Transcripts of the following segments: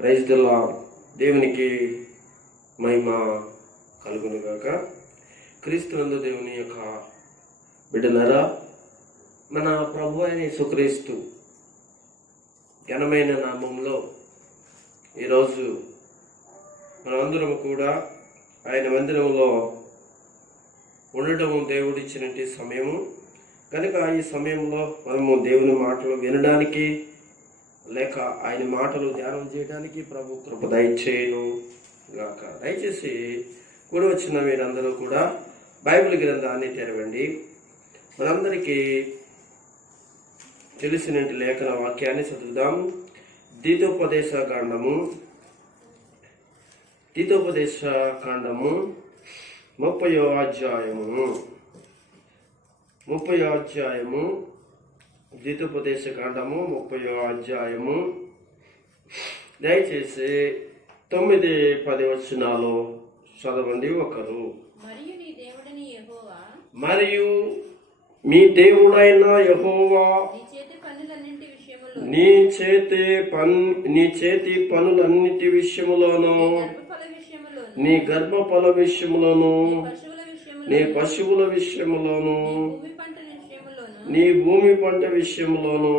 Praise the lord. దేవునికి మహిమ కలుగునుగాక. క్రీస్తునందు దేవుని యొక్క బిడ్డలారా, మన ప్రభు అయిన యేసుక్రీస్తు ఘనమైన నామంలో ఈరోజు మనమందరం కూడా ఆయన మందిరంలో ఉండటం దేవుడిచ్చినటువంటి సమయము కనుక ఈ సమయంలో మనము దేవుని మాటలు వినడానికి లేక ఆయన మాటలు ధ్యానం చేయడానికి ప్రభు కృప దయచేయును గాక. దయచేసి కూడి వచ్చిన మీరందరూ కూడా బైబిల్ గ్రంథాన్ని తెరవండి. మనందరికీ తెలిసిన లేఖన వాక్యాన్ని చదువుదాం. ద్వితోపదేశ కాండము 30వ అధ్యాయము ద్వితోపదేశ కాండము 30వ అధ్యాయము. దయచేసి 9-10 వచనాలు చదవండి ఒకరు. మరియు మీ దేవుడైన యెహోవా నీ చేతి పనులన్నిటి విషయములోను, నీ గర్భఫల విషయములోను, నీ పశువుల విషయములోను, నీ భూమి పంట విషయములోను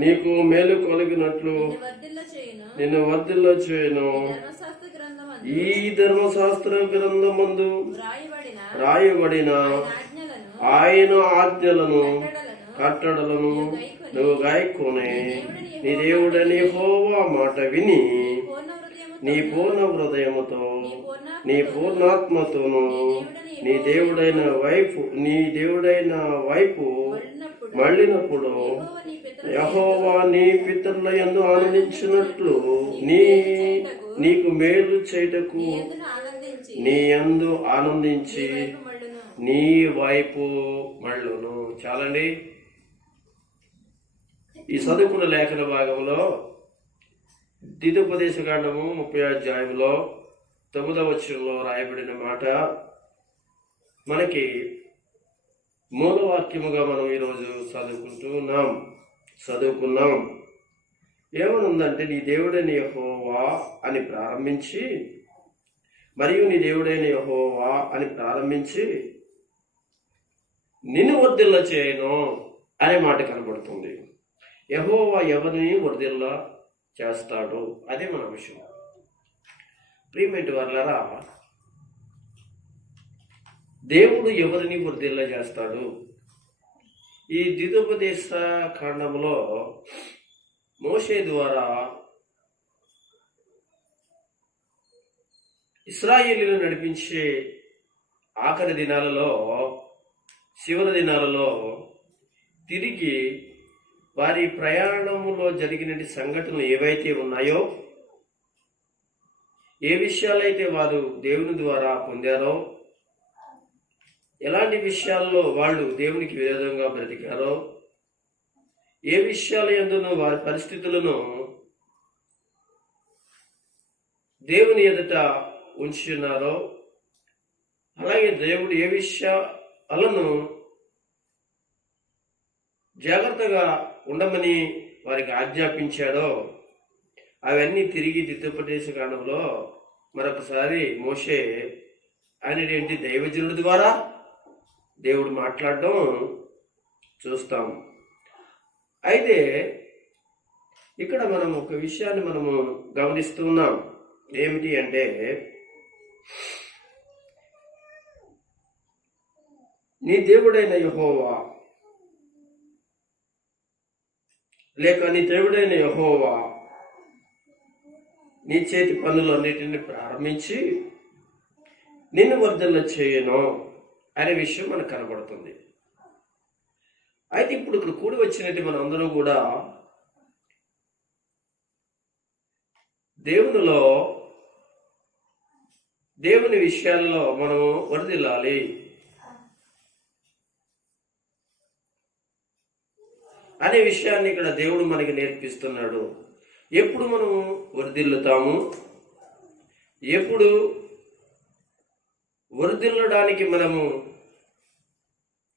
నీకు మేలు కలిగినట్లు నిన్ను వర్ధిల్ల చేయను. ఈ ధర్మశాస్త్ర గ్రంథమందు రాయబడిన ఆయన ఆజ్ఞలను కట్టడలను నువ్వు గాయకునే నీ దేవుడని యెహోవా మాట విని నీ పూర్ణ హృదయముతో నీ పూర్ణాత్మతోను నీ దేవుడైన వైపు మళ్ళినప్పుడు యెహోవా నీ పితరుల యందు ఆనందించినట్లు నీకు మేలు చేయుటకు నీ యందు ఆనందించి నీ వైపు మళ్ళును. చాలండి. ఈ చదువుకున్న లేఖన భాగంలో ద్వితోపదేశ కాండము 30వ అధ్యాయంలో 9వ వచనంలో రాయబడిన మాట మనకి మూలవాక్యముగా మనం ఈరోజు చదువుకున్నాం. ఏమనుందంటే నీ దేవుడైన యెహోవా అని ప్రారంభించి, మరియు నీ దేవుడైన యెహోవా అని ప్రారంభించి నిన్ను వర్ధిల్ల చేయను అనే మాట కనబడుతుంది. యెహోవా ఎవరిని వర్ధిల్ల చేస్తాడు, అదే మన విషయం. ప్రియమైన వారలారా, దేవుడు ఎవరిని వర్ధిల్ల చేస్తాడు? ఈ ద్వితోపదేశ కాండంలో మోషే ద్వారా ఇశ్రాయేలీయులను నడిపించే ఆఖరి దినాలలో, చివరి దినాలలో తిరిగి వారి ప్రయాణములో జరిగిన సంఘటనలు ఏవైతే ఉన్నాయో, ఏ విషయాలైతే వారు దేవుని ద్వారా పొందారో, ఎలాంటి విషయాల్లో వాళ్ళు దేవునికి విరోధంగా బ్రతికారో, ఏ విషయాల యందును వారి పరిస్థితులను దేవుని ఎదుట ఉంచున్నారో, అలాగే దేవుడు ఏ విషయాలను జాగ్రత్తగా ఉండమని వారికి ఆజ్ఞాపించాడో అవన్నీ తిరిగి ద్వితోపదేశ కాండంలో మరొకసారి మోషే అనేటువంటి దైవజనుడి ద్వారా దేవుడు మాట్లాడడం చూస్తాం. అయితే ఇక్కడ మనం ఒక విషయాన్ని మనము గమనిస్తున్నాం. ఏమిటి అంటే, నీ దేవుడైన యెహోవా లేక నీ దేవుడైన యెహోవా నీ చేతి పనులన్నిటిని ప్రారంభించి నిన్ను వర్ధిల్ల చేయను అనే విషయం మనకు కనబడుతుంది. అయితే ఇప్పుడు ఇక్కడ కూడి వచ్చినట్టు మనం అందరం కూడా దేవుని విషయాల్లో మనము వర్ధిల్లాలి. అనే విషయాన్ని ఇక్కడ దేవుడు మనకి నేర్పిస్తున్నాడు. ఎప్పుడు మనము వర్ధిల్లుతాము, ఎప్పుడు వర్ధిల్లడానికి మనము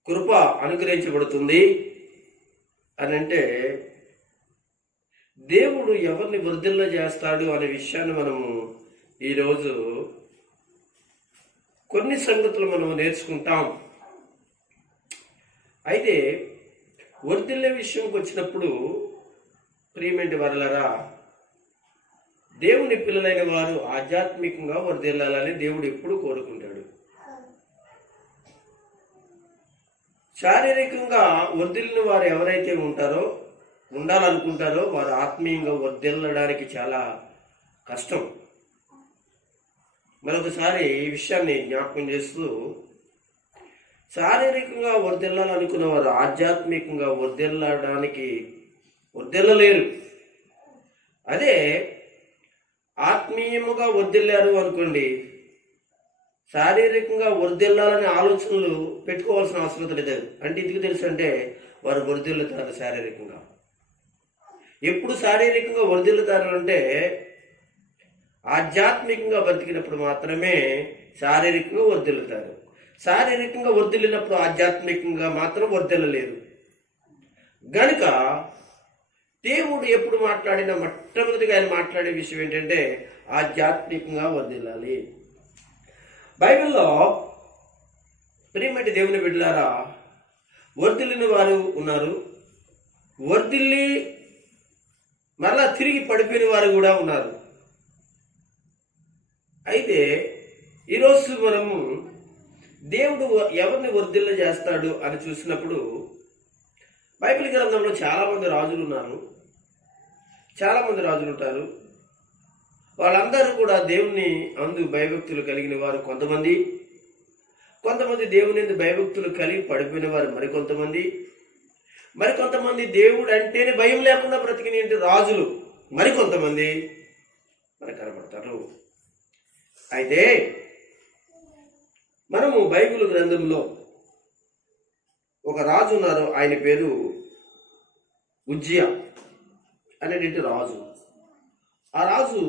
కృప అనుగ్రహించబడుతుంది అని అంటే, దేవుడు ఎవరిని వర్ధిల్ల చేస్తాడు అనే విషయాన్ని మనము ఈరోజు కొన్ని సంగతులు మనం నేర్చుకుంటాం. అయితే వర్ధిల్లే విషయంకి వచ్చినప్పుడు ప్రియమైన వారలారా, దేవుని పిల్లలైన వారు ఆధ్యాత్మికంగా వర్ధిల్లాలని దేవుడు ఎప్పుడు కోరుకుంటాడు. శారీరకంగా వర్ధిల్లిన వారు ఎవరైతే ఉండాలనుకుంటారో వారు ఆత్మీయంగా వర్ధిల్లడానికి చాలా కష్టం. మరొకసారి ఈ విషయాన్ని జ్ఞాపకం చేస్తూ, శారీరకంగా వర్ధిల్లాలనుకున్న వారు ఆధ్యాత్మికంగా వర్ధిల్లలేరు. అదే ఆత్మీయముగా వర్ధిల్లారు అనుకోండి, శారీరకంగా వర్ధిల్లాలనే ఆలోచనలు పెట్టుకోవాల్సిన అవసరం లేదు. అంటే ఎందుకు తెలుసు అంటే వారు వర్ధిల్లుతారు శారీరకంగా. ఎప్పుడు శారీరకంగా వర్ధిల్లుతారు అంటే ఆధ్యాత్మికంగా బతికినప్పుడు మాత్రమే శారీరకంగా వర్ధిల్లుతారు. శారీరకంగా వర్ధిల్లినప్పుడు ఆధ్యాత్మికంగా మాత్రం వర్ధిల్లలేరు. గనుక దేవుడు ఎప్పుడు మాట్లాడినా మొట్టమొదటిగా ఆయన మాట్లాడే విషయం ఏంటంటే ఆధ్యాత్మికంగా వర్ధిల్లాలి. బైబిల్లో ప్రియమైన దేవుని బిడ్డలారా, వర్ధిల్లిన వారు ఉన్నారు, వర్ధిల్లి మరలా తిరిగి పడిపోయిన వారు కూడా ఉన్నారు. అయితే ఈరోజు మనము దేవుడు ఎవరిని వర్ధిల్ల చేస్తాడు అని చూసినప్పుడు బైబిల్ గ్రంథంలో చాలామంది రాజులు ఉన్నారు, చాలామంది రాజులు ఉంటారు. వాళ్ళందరూ కూడా దేవుని అందు భయభక్తులు కలిగిన వారు కొంతమంది దేవుని అందు భయభక్తులు కలిగి పడిపోయిన వారు మరికొంతమంది దేవుడు అంటేనే భయం లేకుండా బ్రతికిన రాజులు మరికొంతమంది మనకు కనబడతారు. అయితే మనము బైబిల్ గ్రంథంలో ఒక రాజు ఉన్నారు, ఆయన పేరు ఉజ్జియా అనేటువంటి రాజు. ఆ రాజు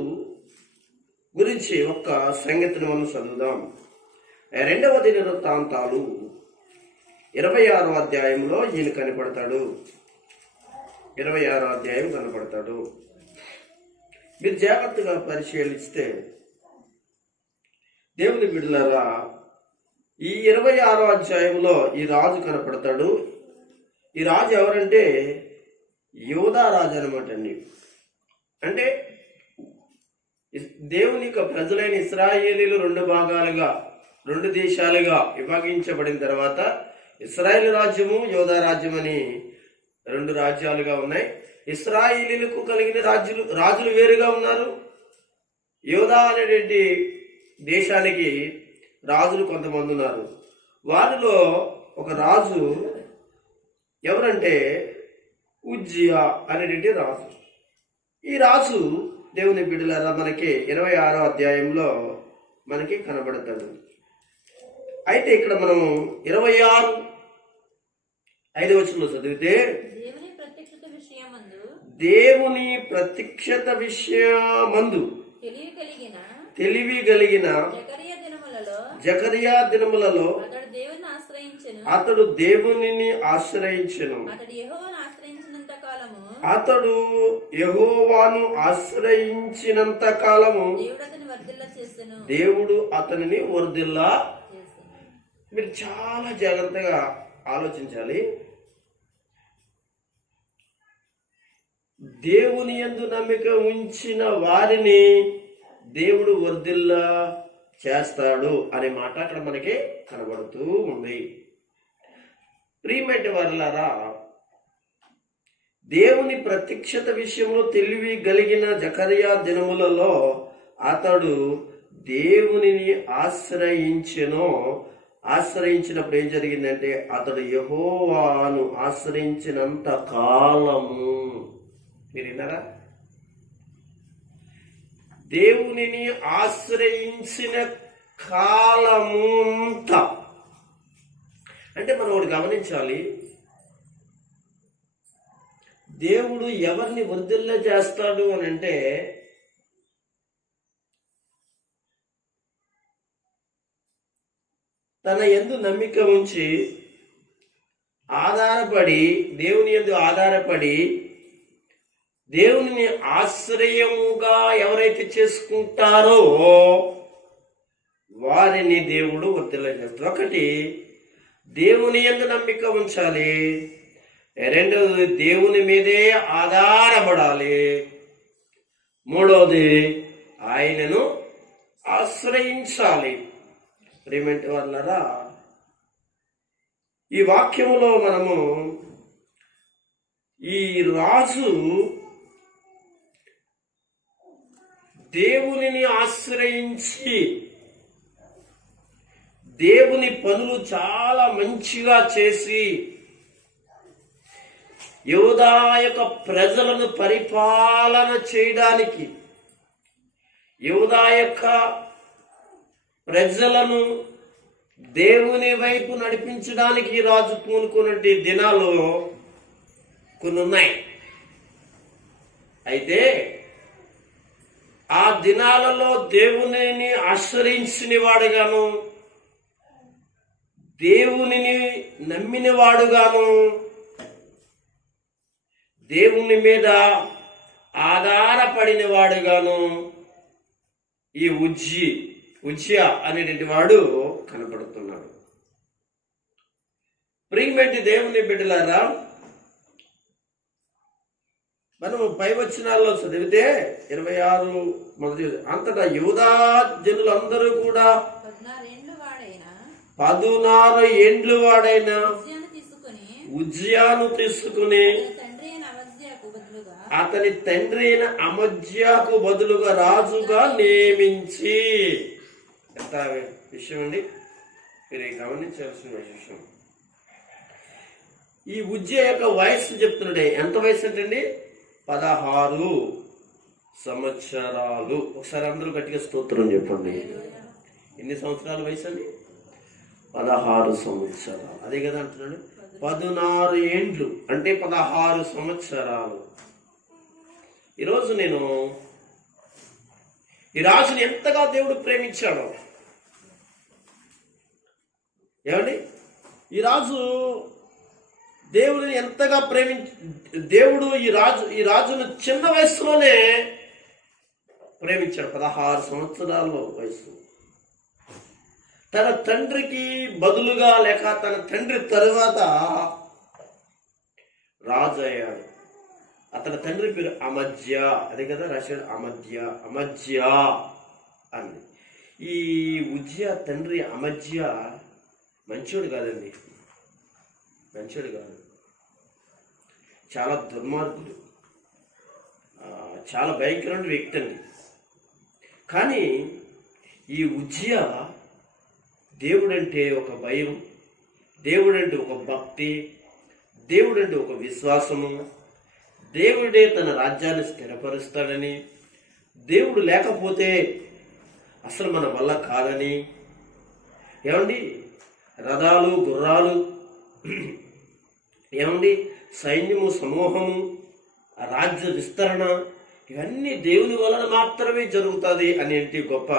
గురించి ఒక్క సంగతిని మనం చదువుదాం. 2వ దినవృత్తాంతాలు 26వ అధ్యాయంలో ఈయన కనపడతాడు. 26వ అధ్యాయం కనపడతాడు. మీరు జాగ్రత్తగా పరిశీలిస్తే దేవుని బిడ్డలారా, ఈ 26వ అధ్యాయంలో ఈ రాజు కనపడతాడు. ఈ రాజు ఎవరంటే యోధా రాజు అనమాట అండి. అంటే దేవుని యొక్క ప్రజలైన ఇశ్రాయేలీలు 2 దేశాలుగా విభజించబడిన తర్వాత ఇశ్రాయేలు రాజ్యము, యోధా రాజ్యం అని 2 రాజ్యాలుగా ఉన్నాయి. ఇశ్రాయేలీలకు కలిగిన రాజులు వేరుగా ఉన్నారు. యోధా అనేటువంటి దేశానికి రాజులు కొంతమంది ఉన్నారు. వారిలో ఒక రాజు ఎవరంటే ఉజ్జియా అనేటువంటి రాజు. ఈ రాజు దేవుని బిడ్డలారా మనకి 26వ అధ్యాయంలో మనకి కనబడతాడు. అయితే ఇక్కడ మనము 26:5 వచనంలో చదివితే, దేవుని ప్రత్యక్షత విషయమందు తెలివి కలిగిన జకరియా దినములలో అతడు దేవునిని ఆశ్రయించెను. అతడు యెహోవాను ఆశ్రయించినంత కాలము దేవుడు అతనిని వర్ధిల్లా. మీరు చాలా జాగ్రత్తగా ఆలోచించాలి. దేవుని యందు నమ్మిక ఉంచిన వారిని దేవుడు వర్ధిల్లా చేస్తాడు అనే మాట అక్కడ మనకి కనబడుతూ ఉంది. ప్రియమైన వారలారా, దేవుని ప్రత్యక్షత విషయంలో తెలివి కలిగిన జకరియా దినములలో అతడు దేవునిని ఆశ్రయించినప్పుడు ఏం జరిగిందంటే అతడు యెహోవాను ఆశ్రయించినంత కాలము. మీరు విన్నారా? దేవునిని ఆశ్రయించిన కాలముంత అంటే మనం ఒకటి గమనించాలి. దేవుడు ఎవరిని వర్ధిల్ల చేస్తాడు అని అంటే తన యందు నమ్మిక ఉంచి దేవుని యందు ఆధారపడి దేవునిని ఆశ్రయముగా ఎవరైతే చేసుకుంటారో వారిని దేవుడు వర్ధిల్లజేస్తాడు. ఒకటి, దేవుని యందు నమ్మిక ఉంచాలి. రెండవది, దేవుని మీదే ఆధారపడాలి. మూడవది, ఆయనను ఆశ్రయించాలి. ప్రియమైన వాళ్ళరా, ఈ వాక్యములో మనము ఈ రాజు దేవునిని ఆశ్రయించి దేవుని పనులు చాలా మంచిగా చేసి యూదా యొక్క ప్రజలను పరిపాలన చేయడానికి, యూదా యొక్క ప్రజలను దేవుని వైపు నడిపించడానికి రాజు పూనుకున్నటి దినాలు కొన్ని ఉన్నాయి. అయితే ఆ దినాలలో దేవునిని ఆశ్రయించిన వాడుగాను, దేవునిని నమ్మిన వాడుగాను, దేవుని మీద ఆధారపడిన వాడుగాను ఈ ఉజ్జియా అనేటువంటి వాడు కనపడుతున్నాడు. ప్రియమైన దేవుని బిడ్డలారా, మనం పై వచనాల్లో చదివితే 26 మొదటి, అంతటా యూదా జనులందరూ కూడా 16 ఏండ్లు వాడైన ఉజ్జియాను తీసుకుని అతని తండ్రి అయిన అమజ్యాకు బదులుగా రాజుగా నియమించి. ఎంత విషయం అండి, మీరు గమనించాల్సిన విషయం. ఈ ఉజ్జియా యొక్క వయస్సు చెప్తున్నాడే, ఎంత వయసు అంటే 16 సంవత్సరాలు. ఒకసారి అందరూ గట్టిగా స్తోత్రం చెప్పండి. ఎన్ని సంవత్సరాల వయసు అండి? 16 సంవత్సరాలు. అదే కదా అంటున్నాడు. 16 ఏండ్లు అంటే 16 సంవత్సరాలు. ఈరోజు నేను ఈ రాజుని ఎంతగా దేవుడు ప్రేమించాడో. ఏమండి, ఈ రాజు దేవుడిని ఎంతగా దేవుడు ఈ రాజును చిన్న వయసులోనే ప్రేమించాడు. 16 సంవత్సరాల వయసు. తన తండ్రికి బదులుగా లేక తన తండ్రి తరువాత రాజు అయ్యాడు. అతని తండ్రి పేరు అమజ్య. అదే కదా రాశాడు, అమజ్య అని. ఈ ఉజ్జియా తండ్రి అమజ్య మంచోడు కాదండి, మంచోడు కాదు, చాలా దుర్మార్గుడు, చాలా భయంకరమైన వ్యక్తి అండి. కానీ ఈ ఉజ్జియా దేవుడంటే ఒక భయం, దేవుడంటే ఒక భక్తి, దేవుడంటే ఒక విశ్వాసము, దేవుడే తన రాజ్యాన్ని స్థిరపరుస్తాడని, దేవుడు లేకపోతే అసలు మన వల్ల కాదని, ఏమండి రథాలు గుర్రాలు, ఏమండి సైన్యము సమూహము, రాజ్య విస్తరణ, ఇవన్నీ దేవుని వలన మాత్రమే జరుగుతుంది అనేటి గొప్ప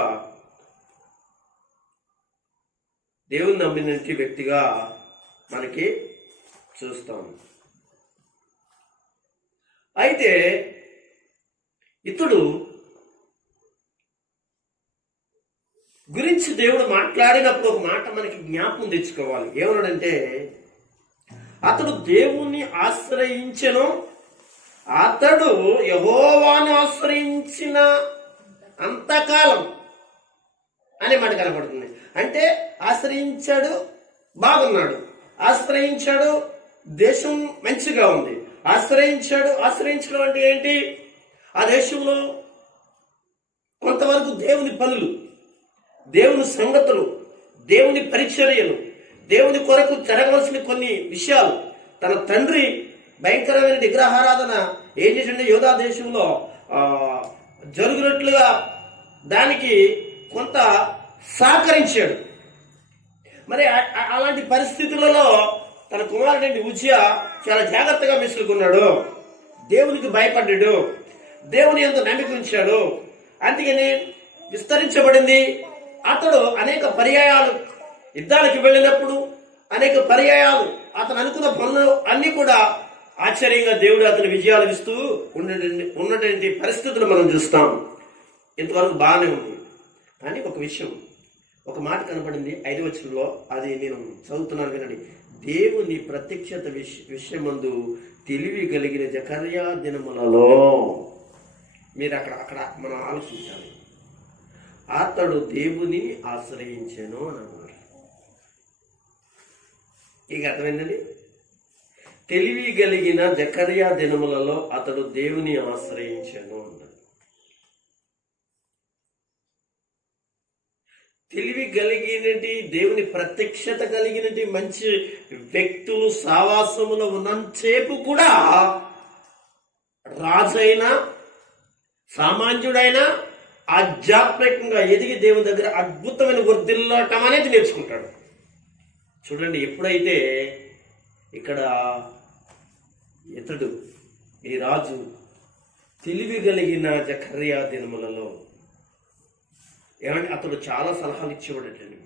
దేవుని నమ్మినటి వ్యక్తిగా మనకి చూస్తాం. అయితే ఇతడు గురించి దేవుడు మాట్లాడినప్పుడు ఒక మాట మనకి జ్ఞాపకం తెచ్చుకోవాలి. ఏమన్నాడంటే, అతడు దేవుణ్ణి ఆశ్రయించెను, అతడు యెహోవాను ఆశ్రయించిన అంతకాలం అని మనకు కనపడుతుంది. అంటే ఆశ్రయించాడు, బాగున్నాడు, ఆశ్రయించాడు, దేశం మంచిగా ఉంది, ఆశ్రయించడం అంటే ఏంటి? ఆ దేశంలో కొంతవరకు దేవుని పనులు, దేవుని సంగతులు, దేవుని పరిచర్యలు, దేవుని కొరకు జరగవలసిన కొన్ని విషయాలు, తన తండ్రి భయంకరమైన విగ్రహారాధన ఏం చేసిండే యోధా దేశంలో జరుగునట్లుగా దానికి కొంత సహకరించాడు. మరి అలాంటి పరిస్థితులలో తన కుమారుడి ఉజ్జియా చాలా జాగ్రత్తగా మెసులుకున్నాడు, దేవునికి భయపడ్డాడు, దేవుని యందు నమ్మిక ఉంచాడు. అందుకని విస్తరించబడింది. అతడు అనేక పర్యాయాలు యుద్ధానికి వెళ్ళినప్పుడు అనేక పర్యాయాలు అతను అనుకున్న పనులు అన్నీ కూడా ఆశ్చర్యంగా దేవుడు అతని విజయాలు ఇస్తూ ఉన్నటువంటి పరిస్థితులు మనం చూస్తాం. ఇంతవరకు బాగానే ఉంది. కానీ ఒక విషయం, ఒక మాట కనపడింది 5వ వచనంలో, అది నేను చదువుతున్నాను వినండి. దేవుని ప్రత్యక్షత విషయమందు తెలివి కలిగిన జకర్యా దినములలో, మీరు అక్కడ మనం ఆలోచించాలి. అతడు దేవుని ఆశ్రయించెను అని అన్నారు. ఇక అర్థమైందండి. తెలివి కలిగిన జకర్యా దినములలో అతడు దేవుని ఆశ్రయించెను అన్నాడు. తెలివి కలిగినటి, దేవుని ప్రత్యక్షత కలిగినటి మంచి వ్యక్తులు సావాసములో ఉన్నంతసేపు కూడా రాజైనా సామాన్యుడైనా ఆధ్యాత్మికంగా ఎదిగి దేవుని దగ్గర అద్భుతమైన వర్ధిల్లటం అనేది నేర్చుకుంటాడు. చూడండి, ఎప్పుడైతే ఇక్కడ ఇతడు ఈ రాజు తెలివి కలిగిన జకర్యా దినములలో, ఏమంటే అతడు చాలా సలహాలు ఇచ్చేవాడటండి.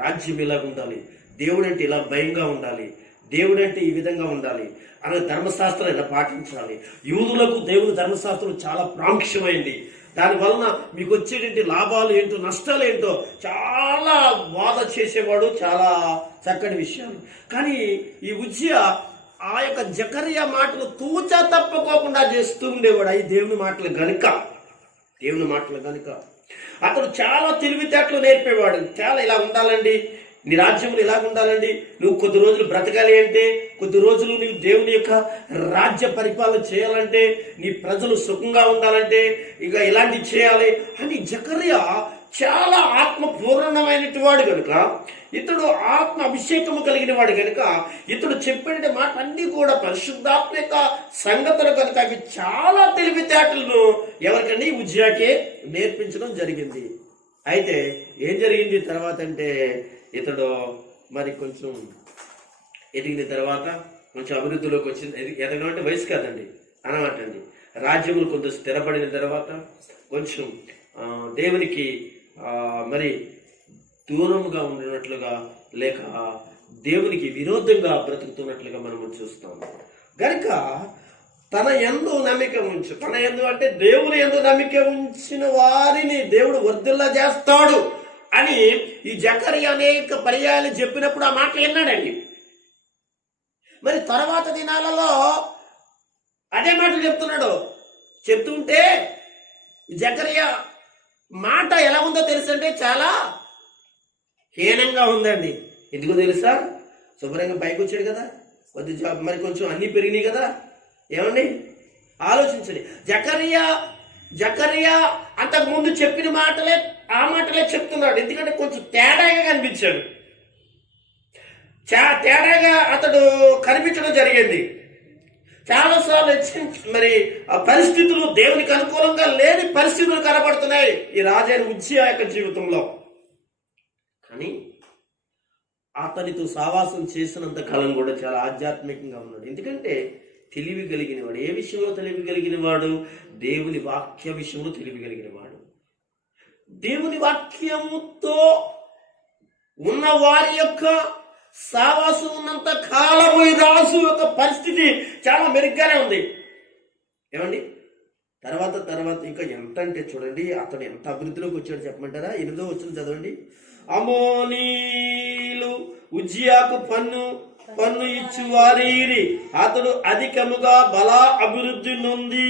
రాజ్యం ఇలాగ ఉండాలి, దేవుడు అంటే ఇలా భయంగా ఉండాలి, దేవుడు అంటే ఈ విధంగా ఉండాలి అనే ధర్మశాస్త్రం ఇలా పాటించాలి. యూదులకు దేవుని ధర్మశాస్త్రం చాలా ప్రాముఖ్యమైంది. దానివలన మీకు వచ్చేటువంటి లాభాలు ఏంటో నష్టాలు ఏంటో చాలా వాద చేసేవాడు, చాలా చక్కని విషయాలు. కానీ ఈ ఉజ్జియా ఆ యొక్క జకర్యా మాటలు తూచా తప్పకోకుండా చేస్తూ ఉండేవాడు. అవి దేవుని మాటలు గనుక అతడు చాలా తెలివితేటలు నేర్పేవాడు. చాలా ఇలా ఉండాలండి, నీ రాజ్యంలో ఇలాగ ఉండాలండి, నువ్వు కొద్ది రోజులు బ్రతకాలి అంటే, కొద్ది రోజులు నీవు దేవుని యొక్క రాజ్య పరిపాలన చేయాలంటే, నీ ప్రజలు సుఖంగా ఉండాలంటే ఇక ఇలాంటివి చేయాలి అని జకర్యా చాలా ఆత్మపూర్ణమైనటువంటి వాడు కనుక, ఇతడు ఆత్మ అభిషేకము కలిగిన వాడు కనుక, ఇతడు చెప్పిన మాట అన్ని కూడా పరిశుద్ధాత్మిక సంగతులు కనుక అవి చాలా తెలివితేటలను ఎవరికండి ఉజ్జియాకే నేర్పించడం జరిగింది. అయితే ఏం జరిగింది తర్వాత అంటే, ఇతడు మరి కొంచెం ఎదిగిన తర్వాత కొంచెం అభివృద్ధిలోకి వచ్చింది. ఎదగడం అంటే వయసు కాదండి, అనమాట అండి. రాజ్యములు కొంచెం స్థిరపడిన తర్వాత కొంచెం దేవునికి మరి దూరంగా ఉండినట్లుగా, లేక దేవునికి విరోధంగా బ్రతుకుతున్నట్లుగా మనము చూస్తాం. కనుక తన యందు నమ్మిక ఉంచు, తన యందు అంటే దేవుని యందు నమ్మిక ఉంచిన వారిని దేవుడు వర్ధిల్ల చేస్తాడు అని ఈ జకర్యా అనేక పర్యాయాలు చెప్పినప్పుడు ఆ మాట విన్నాడండి. మరి తర్వాత దినాలలో అదే మాటలు చెప్తుంటే జకర్యా మాట ఎలా ఉందో తెలుసంటే చాలా హీనంగా ఉందండి. ఎందుకో తెలుసా? శుభ్రంగా పైకి వచ్చాడు కదా, మరి కొంచెం అన్ని పెరిగినాయి కదా. ఏమండి ఆలోచించండి. జకర్యా అంతకు ముందు చెప్పిన ఆ మాటలే చెప్తున్నాడు. ఎందుకంటే కొంచెం తేడాగా కనిపించాడు, తేడాగా అతడు కనిపించడం జరిగింది. చాలాసార్లు మరి ఆ పరిస్థితులు దేవునికి అనుకూలంగా లేని పరిస్థితులు కనబడుతున్నాయి ఈ రాజైన ఉజ్జియా యొక్క జీవితంలో. కానీ అతనితో సావాసం చేసినంత కాలం కూడా చాలా ఆధ్యాత్మికంగా ఉన్నాడు. ఎందుకంటే తెలివి కలిగిన వాడు. ఏ విషయంలో తెలివి కలిగిన వాడు? దేవుని వాక్య విషయంలో తెలివి కలిగిన వాడు. దేవుని వాక్యముతో ఉన్న వారి యొక్క సావాసం ఉన్నంత కాలము ఈ రాజు యొక్క పరిస్థితి చాలా మెరుగ్గానే ఉంది. ఏమండి తర్వాత ఇంకా ఎంత అంటే చూడండి, అతను ఎంత అభివృద్ధిలోకి వచ్చాడు చెప్పమంటారా? 8వ వచనం చదవండి. అమోనీలు ఉజ్జియాకు పన్ను ఇచ్చువారి అతడు అధికముగా బల అభివృద్ధి నొంది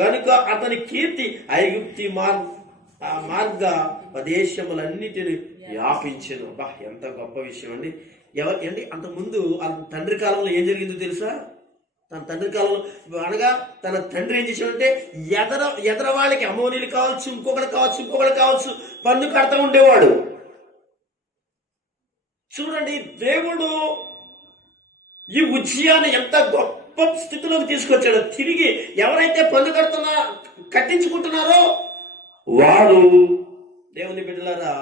గనుక అతని కీర్తి ఐగుప్తి మార్గ ప్రదేశములన్నిటిని వ్యాపించెను. బా, ఎంత గొప్ప విషయం అండి. ఏంటి అంతకుముందు తండ్రి కాలంలో ఏం జరిగిందో తెలుసా? తన తండ్రి కాలంలో అనగా తన తండ్రి ఏం చేశాడంటే ఎదర వాళ్ళకి, అమోనీలు కావచ్చు, ఇంకొకటి కావచ్చు పన్ను కడతా ఉండేవాడు. చూడండి, దేవుడు ఈ ఉజ్జియాను ఎంత గొప్ప స్థితిలోకి తీసుకొచ్చాడో. తిరిగి ఎవరైతే పన్ను కట్టించుకుంటున్నారో వాడు, దేవుని బిడ్డలారా,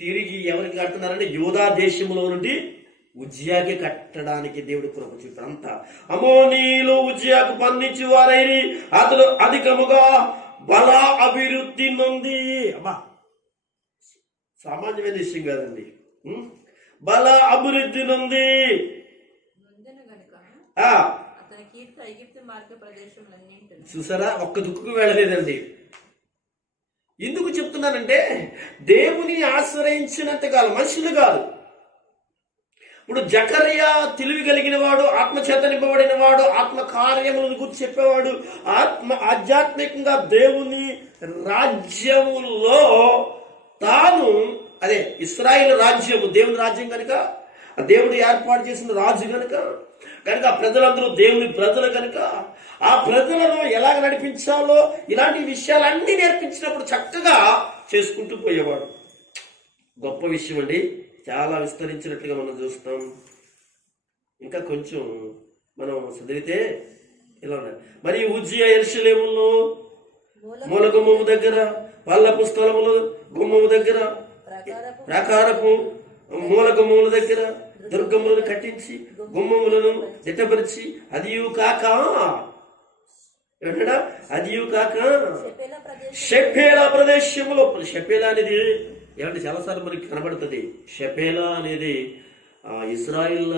తిరిగి ఎవరికి కడుతున్నారంటే యూదా దేశంలో నుండి ఉజ్జియాకి కట్టడానికి దేవుడు కృప చూపాడు. అంతా అమోనీలు ఉజ్జియాకు పన్నిచ్చి వారైరి అతడు అధికముగా బల అభివృద్ధి నొంది. అమ్మా, సామాన్యమైన విషయం కాదండి. బల అభివృద్ధి నొంది. కీర్తి ఐగుప్తు మార్గ ప్రదేశములన్నింటిని. చూసారా, ఒక్క దుక్కుకు వెళ్ళలేదండి. ఎందుకు చెప్తున్నానంటే దేవుని ఆశ్రయించినంత కాలం, మనుషులు కాదు. ఇప్పుడు జకర్యా తెలివి కలిగిన వాడు, ఆత్మచేత నింపబడిన వాడు, ఆత్మ కార్యములను గురించి చెప్పేవాడు, ఆధ్యాత్మికంగా దేవుని రాజ్యములో తాను, అదే ఇశ్రాయేలు రాజ్యము దేవుని రాజ్యం కనుక, దేవుడు ఏర్పాటు చేసిన రాజు కనుక ఆ ప్రజలందరూ దేవుని ప్రజలు కనుక ఆ ప్రజలను ఎలాగ నడిపించాలో ఇలాంటి విషయాలన్నీ నేర్పించినప్పుడు చక్కగా చేసుకుంటూ పోయేవాడు. గొప్ప విషయం అండి. చాలా విస్తరించినట్లుగా మనం చూస్తాం. ఇంకా కొంచెం మనం చదివితే ఇలా ఉన్నాయి. మరి ఉజ్జియా యెరూషలేములో మూల గుమ్మము దగ్గర, పల్లపు స్థలములు గుమ్మము దగ్గర, ప్రాకారపు మూల గుమ్మముల దగ్గర దుర్గములను కట్టించి గుమ్మములను దిట్టపరిచి అదియు కాక షెపేలా ప్రదేశములో, షెపేలా అనేది ఏమంటే చాలాసార్లు మనకి కనబడుతుంది. షెపేలా అనేది ఇశ్రాయేల్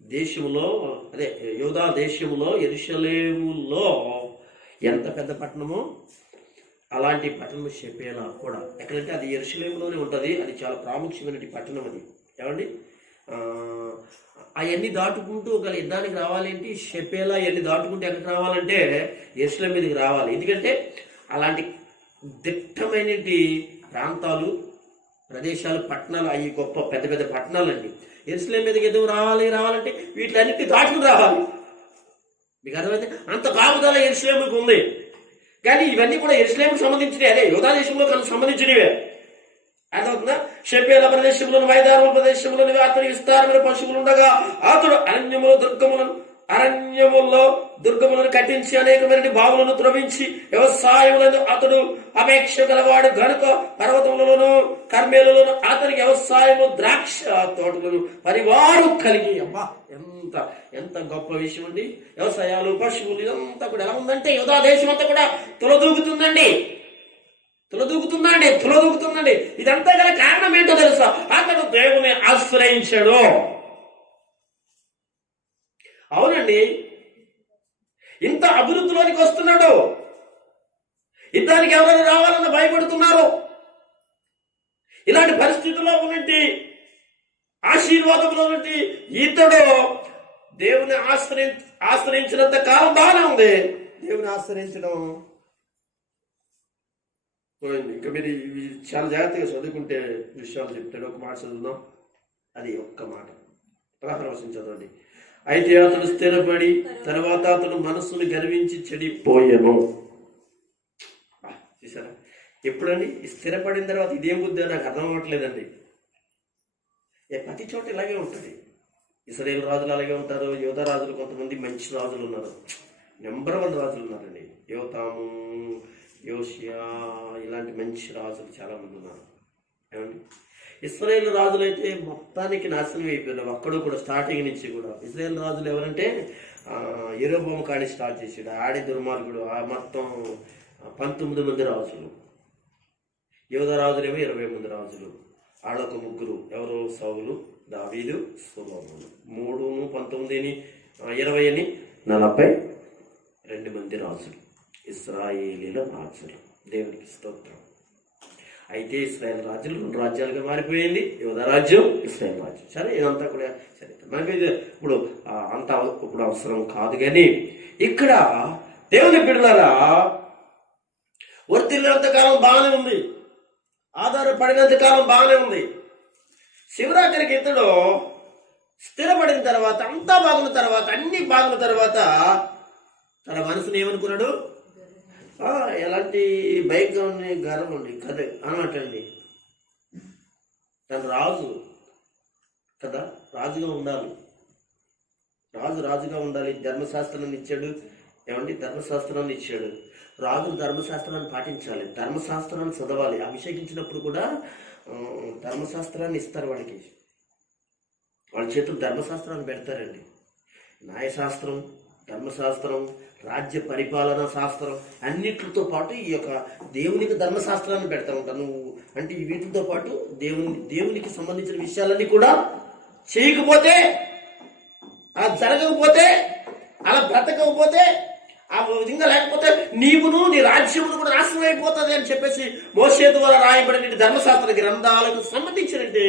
దేశములో, అదే యూదా దేశములో యెరూషలేములో ఎంత పెద్ద పట్టణమో అలాంటి పట్టణం షెపేలా కూడా. ఎక్కడంటే అది యెరూషలేములోనే ఉంటుంది. అది చాలా ప్రాముఖ్యమైన పట్టణం. అది ఏమండి, అవన్నీ దాటుకుంటూ ఒక యుద్ధానికి రావాలంటే షెపేలా అవన్నీ దాటుకుంటూ ఎక్కడికి రావాలంటే యెరూషలేం మీదకి రావాలి. ఎందుకంటే అలాంటి దిట్టమైన ప్రాంతాలు, ప్రదేశాలు, పట్టణాలు, అవి గొప్ప పెద్ద పెద్ద పట్టణాలు అండి. యెరూషలేం మీదకి ఎదురు రావాలంటే వీటిలన్నిటిని దాటుకుని రావాలి. మీకు అర్థమైతే అంత కాపుదల యెరూషలేముకి ఉంది. కానీ ఇవన్నీ కూడా యెరూషలేముకు సంబంధించినవి, అదే యూదా దేశంలో సంబంధించినవే. అర్థమవుతుందా? షెపేలా ప్రదేశంలోని మైదానముల ప్రదేశంలోని అతని విస్తారమైన పశువులు ఉండగా అతడు అరణ్యములో దుర్గములను కట్టించి అనేకమైన బావులను త్రవించి వ్యవసాయములను అతడు అపేక్ష గలవాడు గనుక పర్వతములలోను కర్మేలలోను అతనికి వ్యవసాయము ద్రాక్ష తోటలను పరివారు కలిగి. అమ్మా, ఎంత ఎంత గొప్ప విషయం అండి. వ్యవసాయాలు, పశువులు, ఇదంతా కూడా ఎలా ఉందంటే యూదా దేశం అంతా కూడా తులదూగుతుందండి. ఇదంతా గల కారణం ఏంటో తెలుసా? అతడు దేవుని ఆశ్రయించాడు. అవునండి, ఇంత అభివృద్ధిలోనికి వస్తున్నాడు. యుద్ధానికి ఎవరైనా రావాలని భయపడుతున్నారు. ఇలాంటి పరిస్థితుల్లో ఉన్నట్టు ఆశీర్వాదంలో ఉన్నట్టు ఇతడు దేవుని ఆశ్రయించినంత కాలం బాగానే ఉంది. దేవుని ఆశ్రయించడం ఇంకా మీరు చాలా జాగ్రత్తగా చదువుకుంటే విషయాలు చెప్తాడు. ఒక మాట చదువుదాం, అది ఒక్క మాట ప్రవశించదండి. అయితే అతడు స్థిరపడి తర్వాత అతడు మనస్సును గర్వించి చెడిపోయాను. చూసారా, ఎప్పుడండి స్థిరపడిన తర్వాత ఇదేం బుద్ధి నాకు అర్థం అవ్వట్లేదండి. ప్రతి చోట ఇలాగే ఉంటుంది. ఇశ్రాయేలు రాజులు అలాగే ఉంటారు. యూదా రాజులు కొంతమంది మంచి రాజులు ఉన్నారు, నెంబర్ 1 రాజులు ఉన్నారండి. యోతాము, యోషియా, ఇలాంటి మంచి రాజులు చాలా మంది ఉన్నారు. ఏమండి, ఇశ్రాయేల్ రాజులు అయితే మొత్తానికి నాశనం అయిపోయారు. అక్కడ కూడా స్టార్టింగ్ నుంచి కూడా ఇశ్రాయేల్ రాజులు ఎవరంటే యెరోబోము కాడి స్టార్ట్ చేసాడు, ఆడి దుర్మార్గుడు. మొత్తం 19 మంది రాజులు. యూదా రాజులేమో 20 మంది రాజులు. ఆడొక 3 ఎవరు? సౌలు, దావీదు, సొలొమోను. 3, 19, 20, 42 మంది రాజులు, ఇశ్రాయేలీల రాజులు. దేవునికి స్తోత్రం. అయితే ఇశ్రాయేల్ రాజ్యాలు 2 రాజ్యాలుగా మారిపోయింది. యూదా రాజ్యం, ఇశ్రాయేల్ రాజ్యం. సరే, ఇదంతా కూడా సరే, మనకి ఇప్పుడు అంత ఇప్పుడు అవసరం కాదు. కానీ ఇక్కడ దేవుని బిడ్డలారా, వర్తిల్లినంత కాలం బాగానే ఉంది, ఆధారపడినంత కాలం బాగానే ఉంది. శివరాత్రికి ఇతడు స్థిరపడిన తర్వాత, అంతా బాగున్న తర్వాత, అన్ని బాగున్న తర్వాత తన మనసుని ఏమనుకున్నాడు? ఎలాంటి భయంగా ఉంది, గర్వం ఉంది కదా అన్నట్టండి. తన రాజు కదా, రాజుగా ఉండాలి. రాజుగా ఉండాలి. ధర్మశాస్త్రాన్ని ఇచ్చాడు. ఏమండి, ధర్మశాస్త్రాన్ని ఇచ్చాడు. రాజు ధర్మశాస్త్రాన్ని పాటించాలి, ధర్మశాస్త్రాన్ని చదవాలి. అభిషేకించినప్పుడు కూడా ధర్మశాస్త్రాన్ని ఇస్తారు వాళ్ళకి. వాళ్ళ చేతులు ధర్మశాస్త్రాన్ని పెడతారండి. న్యాయశాస్త్రం, ధర్మశాస్త్రం, రాజ్య పరిపాలనా శాస్త్రం అన్నిటితో పాటు ఈ యొక్క దేవునికి ధర్మశాస్త్రాన్ని పెడతా ఉంటాను. నువ్వు అంటే వీటితో పాటు దేవునికి సంబంధించిన విషయాలన్నీ కూడా చేయకపోతే, జరగకపోతే బ్రతకపోతే ఆ విధంగా లేకపోతే నీవును నీ రాజ్యమును కూడా నాశనం అయిపోతుంది అని చెప్పేసి మోషే ద్వారా రాయబడిన ధర్మశాస్త్ర గ్రంథాలకు సంబంధించినట్టు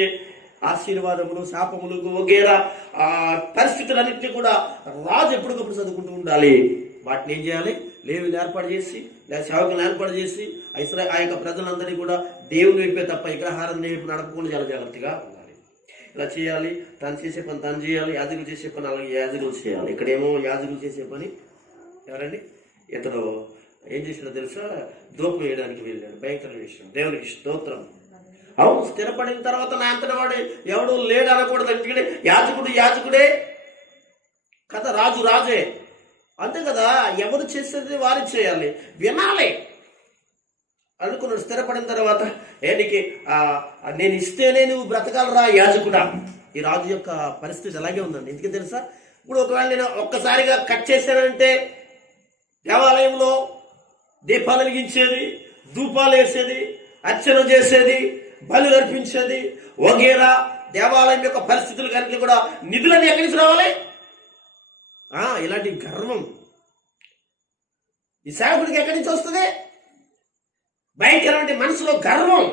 ఆశీర్వాదములు శాపములు వగేరా పరిస్థితులన్నింటినీ కూడా రాజు ఎప్పటికప్పుడు చదువుకుంటూ ఉండాలి. వాటిని ఏం చేయాలి? లేవిని ఏర్పాటు చేసి లేదా సేవకులను ఏర్పాటు చేసి ఆ యొక్క ప్రజలందరినీ కూడా దేవుని వైపే తప్ప విగ్రహారం వైపు నడపకుండా చాలా జాగ్రత్తగా ఉండాలి. ఇలా చేయాలి. తాను చేసే పని తాను చేయాలి, యాజకులు చేసే పని అలాగే యాజకులు చేయాలి. ఇక్కడేమో యాజకులు చేసే పని ఎవరండి? ఇతను ఏం చేసినా తెలుసా? ధూపం వేయడానికి వెళ్ళాడు. భయంకర విషయం. దేవునికి స్తోత్రం. అవును, స్థిరపడిన తర్వాత నా అంతటి వాడు ఎవడు లేడు అనకూడదు. ఎందుకంటే యాజకుడే కదా, రాజు రాజే, అంతే కదా. ఎవరు చేసేది వారు చేయాలి, వినాలి అనుకున్నాడు. స్థిరపడిన తర్వాత నీకు నేను ఇస్తేనే నువ్వు బ్రతకాలరా యాజకుడా. ఈ రాజు యొక్క పరిస్థితి అలాగే ఉందండి. ఎందుకు తెలుసా? ఇప్పుడు ఒకవేళ నేను ఒక్కసారిగా కట్ చేశానంటే దేవాలయంలో దీపాలు వెలిగించేది, ధూపాలు వేసేది, అర్చన చేసేది, బలు అర్పించేది వగేరా దేవాలయం యొక్క పరిస్థితులు కనుక కూడా నిధులన్నీ ఎక్కడి నుంచి రావాలి? ఇలాంటి గర్వం ఈ సేవకుడికి ఎక్కడి నుంచి వస్తుంది? భయంకరమైన మనసులో గర్వం.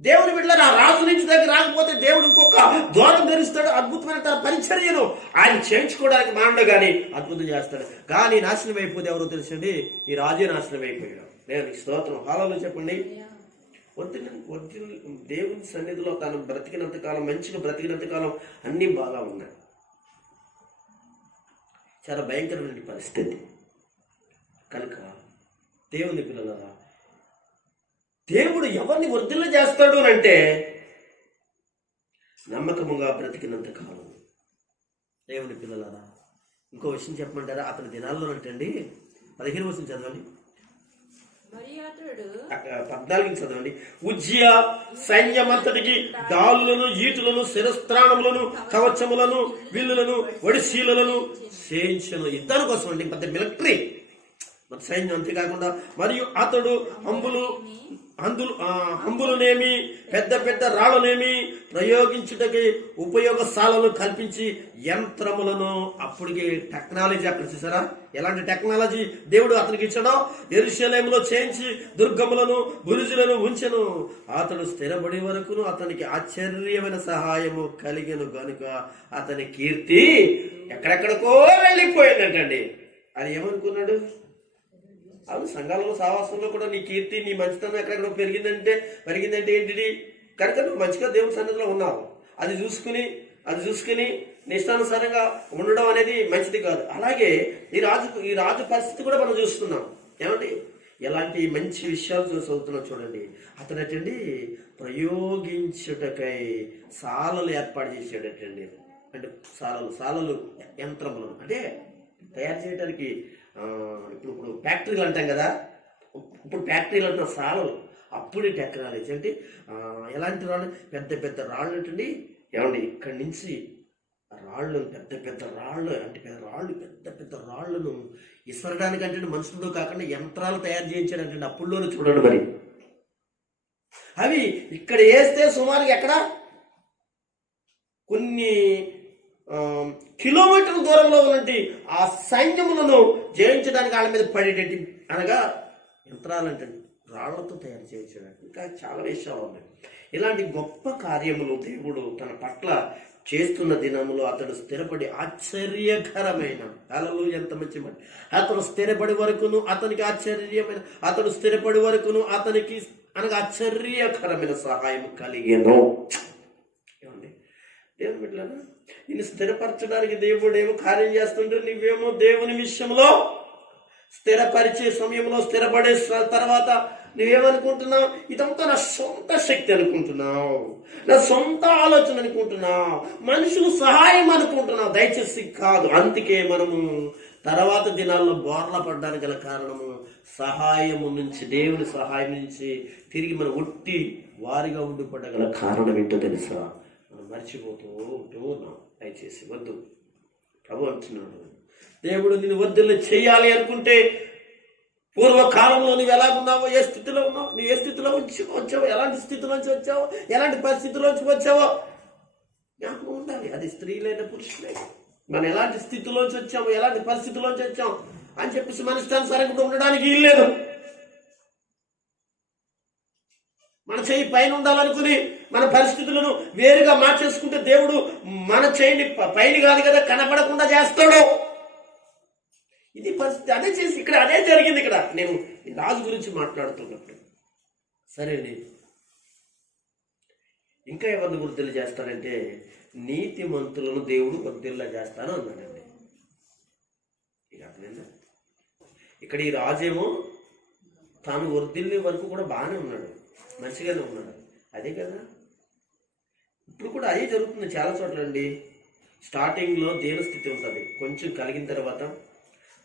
దేవుని బిడ్డలు ఆ రాజు నుంచి దగ్గర రాకపోతే దేవుడు ఇంకొక ద్వారం తెరుస్తాడు. అద్భుతమైన తన పరిచర్యను ఆయన చేయించుకోవడానికి మానడు కానీ అద్భుతం చేస్తాడు. కానీ నాశనం అయిపోతే ఎవరో తెలుసండి? ఈ రాజే నాశనం అయిపోయాడు. దేవునికి స్తోత్రం. హాలలో చెప్పండి. దేవుని సన్నిధిలో తాను బ్రతికినంత కాలం, మంచిగా బ్రతికినంత కాలం అన్నీ బాగా ఉన్నాయి. చాలా భయంకరమైన పరిస్థితి. కనుక దేవుని పిల్లలారా, దేవుడు ఎవరిని వర్ధిల్ల చేస్తాడు అంటే నమ్మకముగా బ్రతికినంత కాలం. దేవుని పిల్లలారా, ఇంకో విషయం చెప్పమంటారా? అతని దినాల్లో అంటండి 15 వర్షం చదవండి, 14 చదవండి. ఉజ్జియా సైన్యమంతటికి డాలులను, ఈటులను, శిరస్త్రాణములను, కవచములను, విల్లులను, ఒడిశీలను చేయించను. యుద్ధాల కోసం అండి, పెద్ద మిలిటరీ సైన్యం. అంతేకాకుండా మరియు అతడు హంబులనేమి పెద్ద పెద్ద రాళ్ళనేమి ప్రయోగించుటకి ఉపయోగశాలను కల్పించి యంత్రములను, అప్పటికి టెక్నాలజీ అక్కడ చూసారా ఎలాంటి టెక్నాలజీ దేవుడు అతనికి ఇచ్చాడో, యెరూషలేములో చేయించి దుర్గములను, బురుజులను ఉంచెను. అతడు స్థిరపడి వరకును అతనికి ఆశ్చర్యమైన సహాయము కలిగెను గనుక అతని కీర్తి ఎక్కడెక్కడికో వెళ్ళిపోయిందంటండి. అది ఏమనుకున్నాడు? అవును, సంఘాలలో సావాసంలో కూడా నీ కీర్తి, నీ మంచితనం ఎక్కడెక్కడ పెరిగిందంటే ఏంటిది? కనుక నువ్వు మంచిగా దేవుని సన్నిధిలో ఉన్నావు. అది చూసుకుని నిష్టానుసారంగా ఉండడం అనేది మంచిది కాదు. అలాగే ఈ రాజు పరిస్థితి కూడా మనం చూస్తున్నాం. ఏమండి, ఎలాంటి మంచి విషయాలు చదువుతున్నాం చూడండి. అతనటండి ప్రయోగించుటకై సాలలు ఏర్పాటు చేసాడటండి. అంటే సాలలు యంత్రములను అంటే తయారు చేయడానికి. ఇప్పుడు ఫ్యాక్టరీలు అంటాం కదా, ఇప్పుడు ఫ్యాక్టరీలు అంటున్న సాలలు. అప్పుడే టెక్నాలజీ అంటే ఎలాంటి రాళ్ళు? పెద్ద పెద్ద రాళ్ళు అంటండి. ఏమండి, ఇక్కడి నుంచి పెద్ద పెద్ద రాళ్ళను ఇసరడానికి అంటే మనుషులతో కాకుండా యంత్రాలు తయారు చేయించాడంటే అప్పుల్లోనే చూడండి. మరి అవి ఇక్కడ వేస్తే సుమారుగా ఎక్కడ కొన్ని కిలోమీటర్ల దూరంలో ఉన్నట్టు ఆ సైన్యములను జయించడానికి వాళ్ళ మీద పడేటట్టు అనగా యంత్రాలంటే రాళ్లతో తయారు చేయించడానికి. ఇంకా చాలా విషయాలు ఉన్నాయి. ఇలాంటి గొప్ప కార్యములు దేవుడు తన పట్ల చేస్తున్న దినములో అతడు స్థిరపడి ఆశ్చర్యకరమైన ఎంత మంచి మాట. అతడు స్థిరపడి వరకును అతనికి అనగా ఆశ్చర్యకరమైన సహాయం కలిగేను. ఏమండి, దేవుని బిడ్డలారా, నిన్ను స్థిరపరచడానికి దేవుడు ఏమో కార్యం చేస్తుంటే నువ్వేమో దేవుని విషయంలో స్థిరపరిచే సమయంలో స్థిరపడే తర్వాత నువ్వేమనుకుంటున్నావు? ఇదంతా నా సొంత శక్తి అనుకుంటున్నావు, నా సొంత ఆలోచన అనుకుంటున్నావు, మనుషులు సహాయం అనుకుంటున్నావు. దయచేసి కాదు. అందుకే మనము తర్వాత దినాల్లో బోర్ల పడ్డానికి గల కారణము సహాయము నుంచి, దేవుని సహాయం నుంచి తిరిగి మనం ఒట్టి వారిగా ఉండిపడగల కారణం ఏంటో తెలుసా? మనం మర్చిపోతూ ఉన్నాం. దయచేసి వద్దు. ప్రభు అంటున్నాడు, దేవుడు నిన్ను వర్ధిల్ల చేయాలి అనుకుంటే పూర్వకాలంలో నువ్వు ఎలాగున్నావో, ఏ స్థితిలో ఉన్నావు, నువ్వు ఏ స్థితిలో వచ్చావో, ఎలాంటి స్థితిలోంచి వచ్చావో, ఎలాంటి పరిస్థితిలోంచి వచ్చావో జ్ఞాపకం ఉండాలి. అది స్త్రీలైన పురుషులైన మనం ఎలాంటి స్థితిలోంచి వచ్చాము, ఎలాంటి పరిస్థితిలోంచి వచ్చాం అని చెప్పేసి మన ఇష్టానుసారంగా ఉండడానికి వీల్లేదు. మన చేయి పైన ఉండాలనుకుని మన పరిస్థితులను వేరుగా మార్చేసుకుంటే దేవుడు మన చేయిని పైన కాదు కదా కనపడకుండా చేస్తాడు. ఇది పరిస్థితి. అదే చేసి ఇక్కడ అదే జరిగింది. ఇక్కడ నేను ఈ రాజు గురించి మాట్లాడుతున్నప్పుడు సరేండి, ఇంకా ఎవరిని వృద్ధిల్లా చేస్తానంటే నీతిమంతులను దేవుడు వృద్ధిల్లా చేస్తాను అన్నాడండి. ఇక అర్థమైందా? ఇక్కడ ఈ రాజేమో తాను వృద్ధిల్లే వరకు కూడా బాగానే ఉన్నాడు, మంచిగానే ఉన్నాడు. అదే కదా ఇప్పుడు కూడా అదే జరుగుతుంది చాలా చోట్ల అండి. స్టార్టింగ్లో దీనస్థితి ఉంటుంది, కొంచెం కలిగిన తర్వాత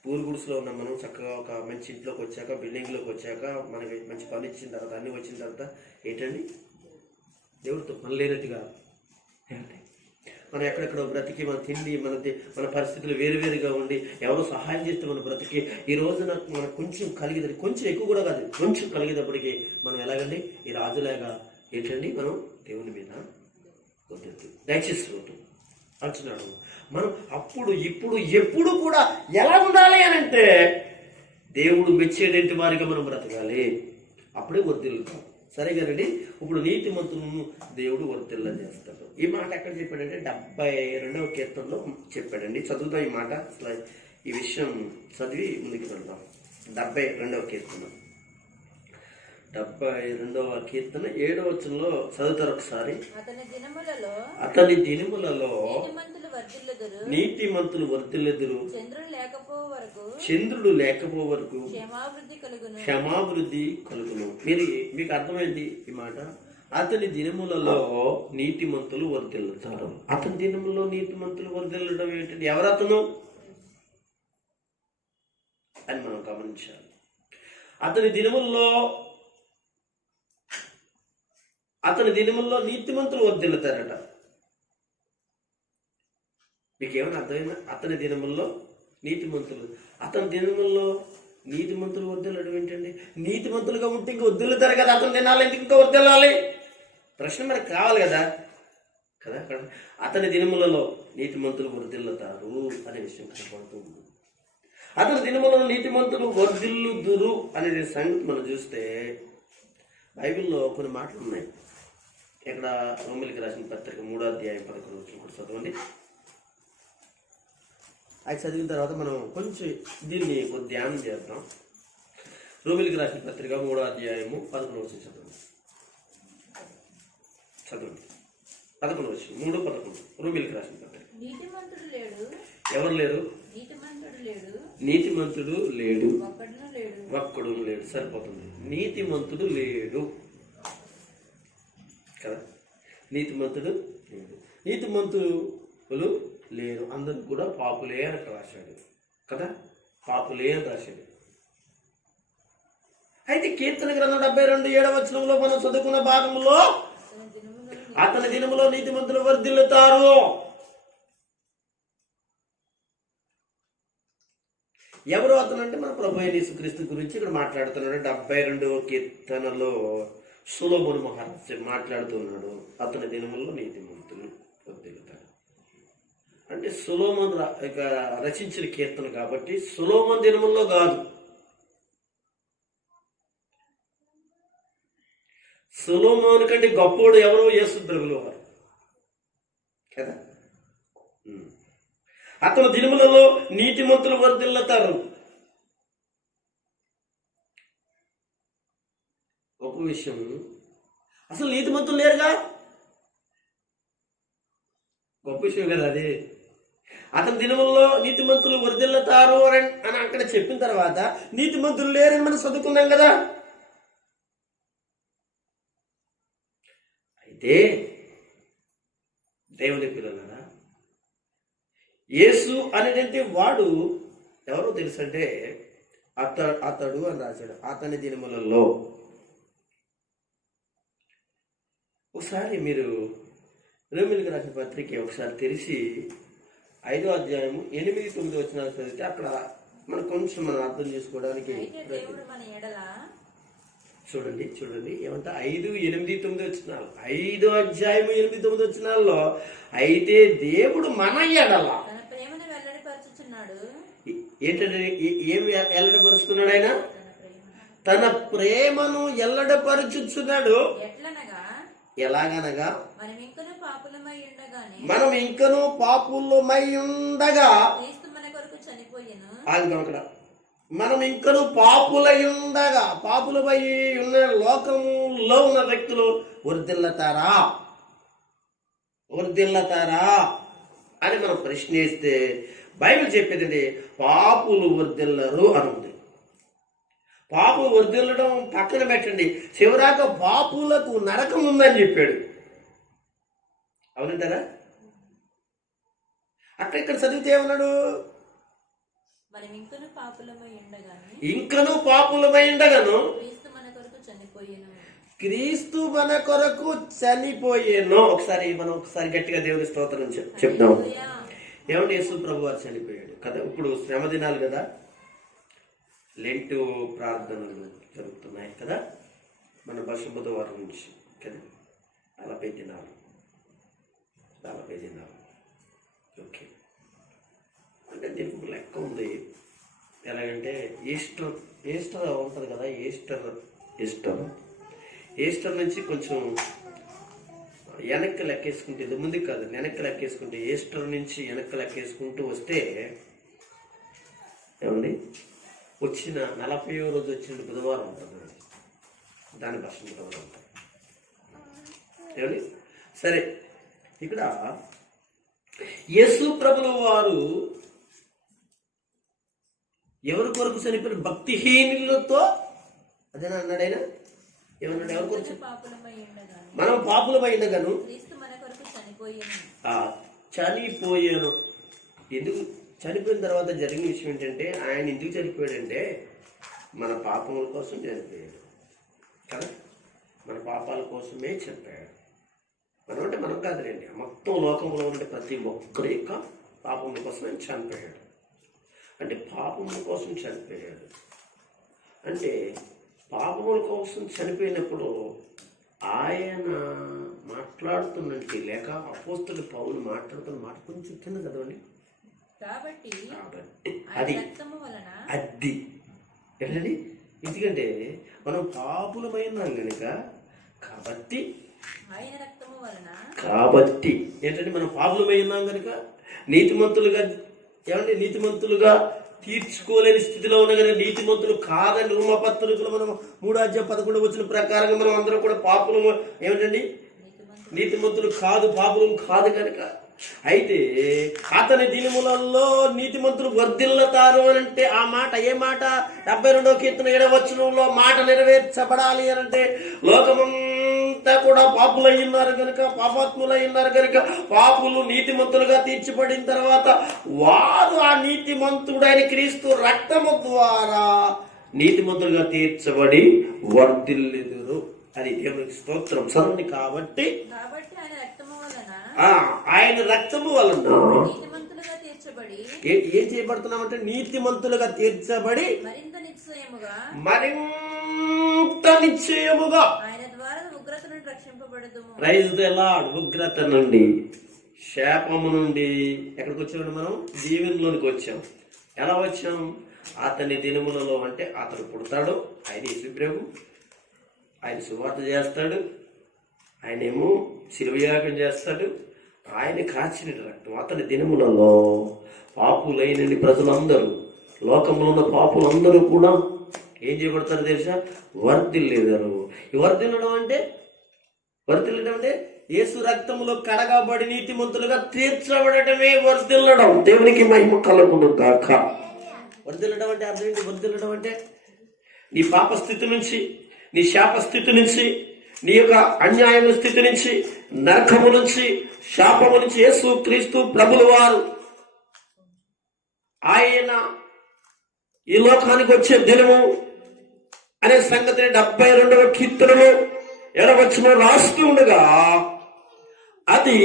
పూర్ గుడిసెలో ఉన్నాం మనం, చక్కగా ఒక మంచి ఇంట్లోకి వచ్చాక, బిల్డింగ్లోకి వచ్చాక, మనకి మంచి పని ఇచ్చిన తర్వాత, అన్నీ వచ్చిన తర్వాత ఏంటండి దేవుడితో పని లేనట్టుగా మనం ఎక్కడెక్కడ బ్రతికి మన తిండి మన పరిస్థితులు వేరువేరుగా ఉండి ఎవరో సహాయం చేస్తే మన బ్రతికి ఈ రోజున మనకు కొంచెం కలిగేది, కొంచెం ఎక్కువ కూడా కాదు, కొంచెం కలిగేటప్పటికి మనం ఎలాగండి ఈ రాజులాగా ఏంటండి మనం దేవుని మీద వద్దు దయచేసి అంటున్నాడు. మనం అప్పుడు ఇప్పుడు ఎప్పుడు కూడా ఎలా ఉండాలి అని అంటే దేవుడు మెచ్చేటువంటి వారిగా మనం బ్రతకాలి, అప్పుడే వర్ధిల్లుతాం. సరే కదండి. ఇప్పుడు నీతిమంతులను దేవుడు వర్ధిల్లా చేస్తాడు. ఈ మాట ఎక్కడ చెప్పాడంటే 72వ కీర్తనలో చెప్పాడండి. చదువుతాం ఈ మాట, అసలు ఈ విషయం చదివి ముందుకు వెళ్దాం. 72వ కీర్తన 72వ కీర్తన 7వ వచనంలో చదువుతారు ఒకసారి. అతని దినములలో నీతిమంతులు వర్ధిల్లుదురు, చంద్రుడు లేకపో వరకు క్షమాభివృద్ధి కలుగును. మీకు అర్థమైంది ఈ మాట. అతని దినములలో నీతిమంతులు వర్ధిల్లుతారు. అతని దినములలో నీతిమంతులు వర్ధిల్లడం ఏంటంటే ఎవరతను అని మనం గమనించాలి. అతని దినముల్లో నీతిమంతులు వర్ధిల్లుతారట. మీకేమైనా అర్థమైందా? అతని దినముల్లో నీతిమంతులు వర్ధిల్లడం ఏంటండి? నీతిమంతులుగా ఉంటే ఇంక వర్ధిల్లుతారు కదా, అతని దినాలు ఎందుకు ఇంకా వర్ధిల్లాలి? ప్రశ్న మనకు కావాలి కదా. అతని దినములలో నీతిమంతులు వర్ధిల్లుతారు అనే విషయం కనపడుతుంది. అతని దినములలో నీతిమంతులు వర్ధిల్లుదురు అనే సంగతి మనం చూస్తే బైబిల్లో కొన్ని మాటలు ఉన్నాయి. ఇక్కడ రోమీయులకు రాసిన పత్రిక 3వ అధ్యాయం 11వ వచనం చదవండి. అది చదివిన తర్వాత మనం కొంచెం దీన్ని ధ్యానం చేద్దాం. రోమీయులకు రాసిన పత్రిక 3వ అధ్యాయము 11వ వచనం చదవండి. 11వ వచనం 3:11 రోమీయులకు రాసిన పత్రిక. ఎవరు లేరు? నీతిమంతుడు లేడు, ఒక్కడు లేడు. సరిపోతుంది. నీతిమంతుడు లేడు కదా, నీతిమంతుడు లేడు. నీతిమంతులు లేరు, అందరూ కూడా పాపులే అని రాశాడు కదా, పాపులే అని రాశాడు. అయితే కీర్తన గ్రంథం 72:7వ వచనంలో మనం చదువుకున్న భాగంలో అతని దినములో నీతిమంతులు వర్ధిల్లుతారు. ఎవరు అతను అంటే మన ప్రభు అయిన యేసుక్రీస్తు గురించి ఇక్కడ మాట్లాడుతున్నాడు. 72వ కీర్తనలో సొలొమోను మహారాజు మాట్లాడుతున్నాడు. అతని దినముల్లో నీతిమంతులు వర్ధిల్లుతారు అంటే సొలొమోను రచించిన కీర్తన కాబట్టి సొలొమోను దినముల్లో కాదు, సొలొమోను కంటే గొప్పోడు ఎవరో యేసు ప్రభువు వారు కదా. అతని దినములలో నీతిమంతులు వర్ధిల్లుతారు. గొప్ప విషయం. అసలు నీతిమంతులు లేరుగా, గొప్ప విషయం కదా అది. అతని దినముల్లో నీతిమంతులు వర్ధిల్లుతారు అని అక్కడ చెప్పిన తర్వాత నీతిమంతులు లేరని మనం చదువుకున్నాం కదా. అయితే దేవుని పిల్లలారా, యేసు అనేటువంటి వాడు ఎవరో తెలుసంటే అతడు అని రాశాడు. అతని దినములలో ఒకసారి మీరు రోమీయులకు రాసిన పత్రిక ఒకసారి తెరిచి 5వ అధ్యాయము 8-9 వచనాలు చదివితే అక్కడ మనం కొంచెం మనం అర్థం చేసుకోవడానికి చూడండి ఏమంటే 5, 8, 9 వచనాలు. 5వ అధ్యాయము 8, 9 వచనాల్లో అయితే దేవుడు మన ఎడల వెల్లడిపరుచుచున్నాడు ఏంటంటే ఏం ఎల్లడపరుస్తున్నాడు ఆయన? తన ప్రేమ. తన ప్రేమను ఎల్లడపరుచుచున్నాడు. ఎట్లనగా ఎలాగనగా మనం ఇంకను పాపులమై ఉండగానే మనం ఇంకనూ పాపులమై ఉండగా, క్రీస్తు మన కొరకు చనిపోయెను. ఆగుదాం అక్కడ. మనం ఇంకనూ పాపులై ఉండగా, పాపులమై ఉన్న లోకములో ఉన్న వ్యక్తులు వర్ధిల్లతారా అని మనం ప్రశ్నిస్తే బైబిల్ చెప్పేదండి పాపులు వర్ధిల్లరు అని ఉంది. పాపులు వర్ధిల్లడం పక్కన పెట్టండి, చివరాక పాపులకు నరకం ఉందని చెప్పాడు. అవునంటారా? అక్కడ ఇక్కడ చదివితే ఏమన్నాడు? మనం ఇంకను పాపులమై ఉండగానే ఇంకనూ పాపులమై ఉండగాను క్రీస్తు మన కొరకు చనిపోయెను. క్రీస్తు మన కొరకు చనిపోయేను. ఒకసారి గట్టిగా దేవుని స్తోత్రం చెప్దాం. హల్లెలూయా. ఏమంటే యేసు ప్రభు వారు చనిపోయాడు కదా. ఇప్పుడు శ్రమ దినాలు కదా, లెంటు ప్రార్థనలు జరుగుతున్నాయి కదా, మన బుధవారం నుంచి కదా, 40 దినాలు ఓకే. అంటే దీనికి లెక్క ఉంది. ఎలాగంటే ఈస్టర్ ఉంటుంది కదా, ఈస్టర్ నుంచి కొంచెం వెనక్కి లెక్కేసుకుంటే, ఇది ముందుకు కాదు, వెనక్కి లెక్కేసుకుంటే, ఈస్టర్ నుంచి వెనక్కి లెక్కేసుకుంటూ వస్తే ఏమండి వచ్చిన 40వ రోజు వచ్చిన బుధవారం ఉంటుంది, దాని బుధవారం ఉంటుంది ఏమండి. సరే, ఇక్కడ యేసు ప్రభుల వారు ఎవరి కొరకు చనిపోయిన? భక్తిహీనులతో, అదేనా అన్నాడు ఆయన. ఏమన్నాడు? ఎవరి కొరకు? పాపులమై ఉండగానే మనం పాపులమై ఉండగాను క్రీస్తు మన కొరకు చనిపోయెను. చనిపోయాను. ఎందుకు చనిపోయిన తర్వాత జరిగిన విషయం ఏంటంటే, ఆయన ఎందుకు చనిపోయాడంటే మన పాపముల కోసం చనిపోయాడు కదా. మన పాపాల కోసమే చనిపోయాడు. మనం అంటే మనం కాదులేండి, మొత్తం లోకంలో ఉండే ప్రతి ఒక్కరి యొక్క పాపముల కోసం ఆయన చనిపోయాడు. అంటే పాపముల కోసం చనిపోయాడు అంటే, పాపముల కోసం చనిపోయినప్పుడు ఆయన మాట్లాడుతున్నట్టు, లేక అపోస్తలుడు పౌలు మాట్లాడుతున్న మాట కొంచెం కింద చదవండి. కాబట్టి అది రక్తము వలన అది ఏంటండి? ఎందుకంటే మనం పాపులమైనాం కనుక, ఆయన రక్తము వలన ఏంటంటే మనం పాపులమై ఉన్నాం కనుక నీతిమంతులుగా తీర్చుకోలేని స్థితిలో ఉన్న కనుక, నీతిమంతులు కాదని రోమపత్రికలు మనం 3:11 ప్రకారంగా మనం అందరం కూడా పాపులము ఏమిటండి? నీతిమంతులు కాదు, పాపులం కాదు కనుక. అయితే అతని దినములలో నీతిమంతులు వర్ధిల్లతారు అని అంటే, ఆ మాట ఏ మాట? 72వ కీర్తన 7వ వచనంలో మాట నెరవేర్చబడాలి అని అంటే, లోకమంతా కూడా పాపులై ఉన్నారు కనుక, పాపాత్ములై ఉన్నారు కనుక, పాపులు నీతిమంతులుగా తీర్చబడిన తర్వాత వారు ఆ నీతిమంతుడైన క్రీస్తు రక్తము ద్వారా నీతిమంతులుగా తీర్చబడి వర్ధిల్లుదురు. అది దేవునికి స్తోత్రం. చదువుని. కాబట్టి ఆయన రక్తము వలన నీతిమంతులుగా తీర్చబడి ఏం చేయబడుతున్నామంటే, నీతిమంతులుగా తీర్చబడి మరింత నిశ్చయముగా ఆయన ద్వారా ఉగ్రత నుండి రక్షింపబడదుము. Praise the lord. ఉగ్రత నుండి, శాపము నుండి ఎక్కడికి వచ్చామండి? మనం దీవెనలోనికి వచ్చాం. ఎలా వచ్చాం? అతని దినములలో అంటే అతడు పుడతాడు, ఆయన యేసుప్రభు, ఆయన సువార్త చేస్తాడు, ఆయనేమో శిలువయాగం చేస్తాడు, ఆయన కాచిన రక్తం. అతని దినములలో పాపులైన ప్రజలందరూ, లోకంలో ఉన్న పాపులందరూ కూడా ఏం చేయబడతారు తెలుసా? వర్ధిల్లేదారు. వర్ధిల్లడం అంటే యేసు రక్తములో కడగబడి నీతిమంతులుగా తీర్చబడటమే వర్ధిల్లడం. దేవునికి మహిమ కలుగును గాక. వర్ధిల్లడం అంటే అర్థం ఏంటి? వర్ధిల్లడం అంటే నీ పాప స్థితి నుంచి, నీ శాప స్థితి నుంచి, నీ యొక్క అన్యాయము స్థితి నుంచి, నరకము నుంచి, శాపము నుంచి యేసు క్రీస్తు ప్రభుల వారు ఆయన ఈ లోకానికి వచ్చే దినము అనే సంగతిని 72వ కీర్తనలో 7వ వచనం రాస్తూ ఉండగా, అది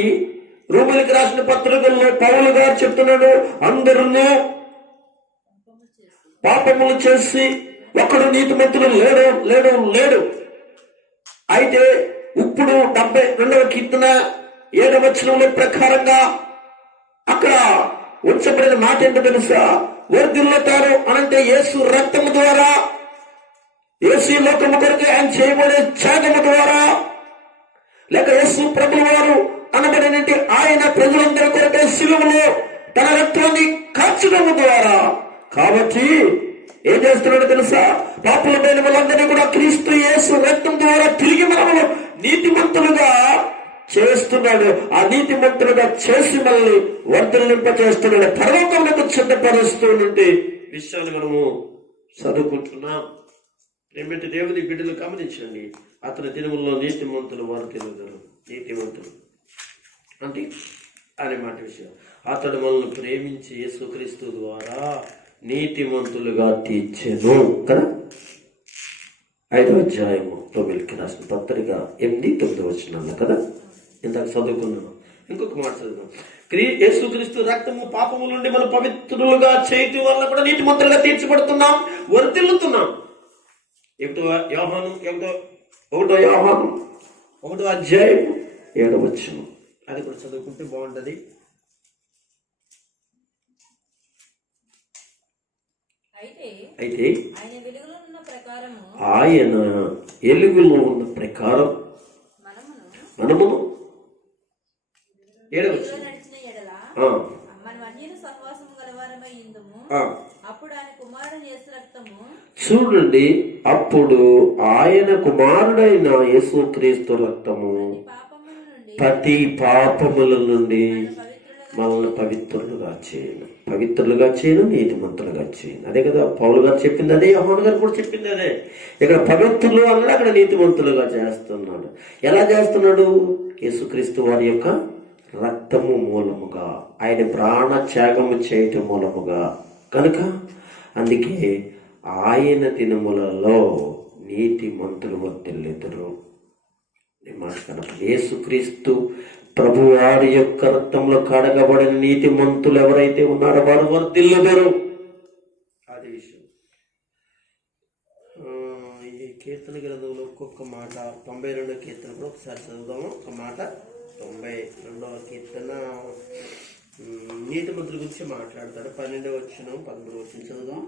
రోమీయులకు రాసిన పత్రికల్లో పౌలు గారు చెప్తున్నాడు, అందరూ పాపములు చేసి ఒకడు నీతిమంతుడు లేడు. అయితే ఇప్పుడు 72వ కీర్తన 7వ వచనంలో ప్రకారంగా అక్కడ ఉంచబడిన మాట ఏంటో తెలుసా? వర్ధిల్లుతారు అనంటే యేసు రక్తము ద్వారా, యేసు ఈ లోకము కొరకు ఆయన చేయబడే త్యాగము ద్వారా, లేక యేసు ప్రభువు వారు అనబడినట్టు ఆయన ప్రజలందరి కొరకే శిలువలో తన రక్తాన్ని కార్చడము ద్వారా. కాబట్టి ఏం చేస్తున్నాడో తెలుసా? పాపులమైన వాళ్ళందరినీ కూడా క్రీస్తు యేసు రక్తం ద్వారా తిరిగి మనము నీతిమంతులుగా చేస్తున్నాడు. ఆ నీతిమంతులుగా చేసి మనల్ని వర్ధలింప చేస్తున్నాడు, పరలోకములకు సిద్ధపరుస్తున్నటువంటి విషయాన్ని మనము చదువుకుంటున్నాం. ఏమిటి దేవుని బిడ్డలు గమనించండి. అతని దినముల్లో నీతిమంతులు వారు తిరుగుతారు. నీతిమంతులు అంటే అనే మాట విషయం. అతడు మనల్ని ప్రేమించి యేసుక్రీస్తు ద్వారా నీతిమంతులుగా తీర్చెను కదా. 5వ అధ్యాయము 9కి రాసిన పత్రిక 8-9 వచనాలు కదా ఇందాక చదువుకున్నాను. ఇంకొక మాట చదువుతాం. యేసుక్రీస్తు రక్తము పాపముల నుండి మనం పవిత్రులుగా చేయటం వల్ల కూడా నీతిమంతులుగా తీర్చబడుతున్నాం, వర్ధిల్లుతున్నాం. 1వ యోహాను 1వ అధ్యాయం 7వ వచనం, అది కూడా చదువుకుంటే బాగుంటది. అయితే ఆయన ఎలుగులో ఉన్న ప్రకారం మనమును 7వ వచనం చూడండి, అప్పుడు ఆయన కుమారుడైన యేసుక్రీస్తు రక్తము ప్రతి పాపముల నుండి మనల్ని పవిత్రులుగా చేయను నీతిమంతులుగా చేయను. అదే కదా పౌలు గారు చెప్పింది, అదే యోహాను గారు కూడా చెప్పింది అదే. ఇక్కడ పవిత్రులు అన్నది అక్కడ నీతిమంతులుగా చేస్తున్నాడు. ఎలా చేస్తున్నాడు? యేసుక్రీస్తు వారి యొక్క రక్తము మూలముగా, ఆయన ప్రాణ త్యాగము చేయటం మూలముగా. కనుక అందుకే ఆయన దినములలో నీతిమంతులు వర్ధిల్లుదురు. యేసుక్రీస్తు ప్రభు వారి యొక్క రక్తంలో కడగబడిన నీతిమంతులు ఎవరైతే ఉన్నారో వారు వర్ధిల్లుదురు. అది విషయం. ఈ కీర్తన గ్రంథంలో ఒక్కొక్క మాట 92వ కీర్తన కూడా ఒకసారి చదువుదాము. ఒక మాట 92వ కీర్తన నీతిమంతుల గురించి మాట్లాడతాడు. 12వ వచనం 13వ వచనం చదువుదాం.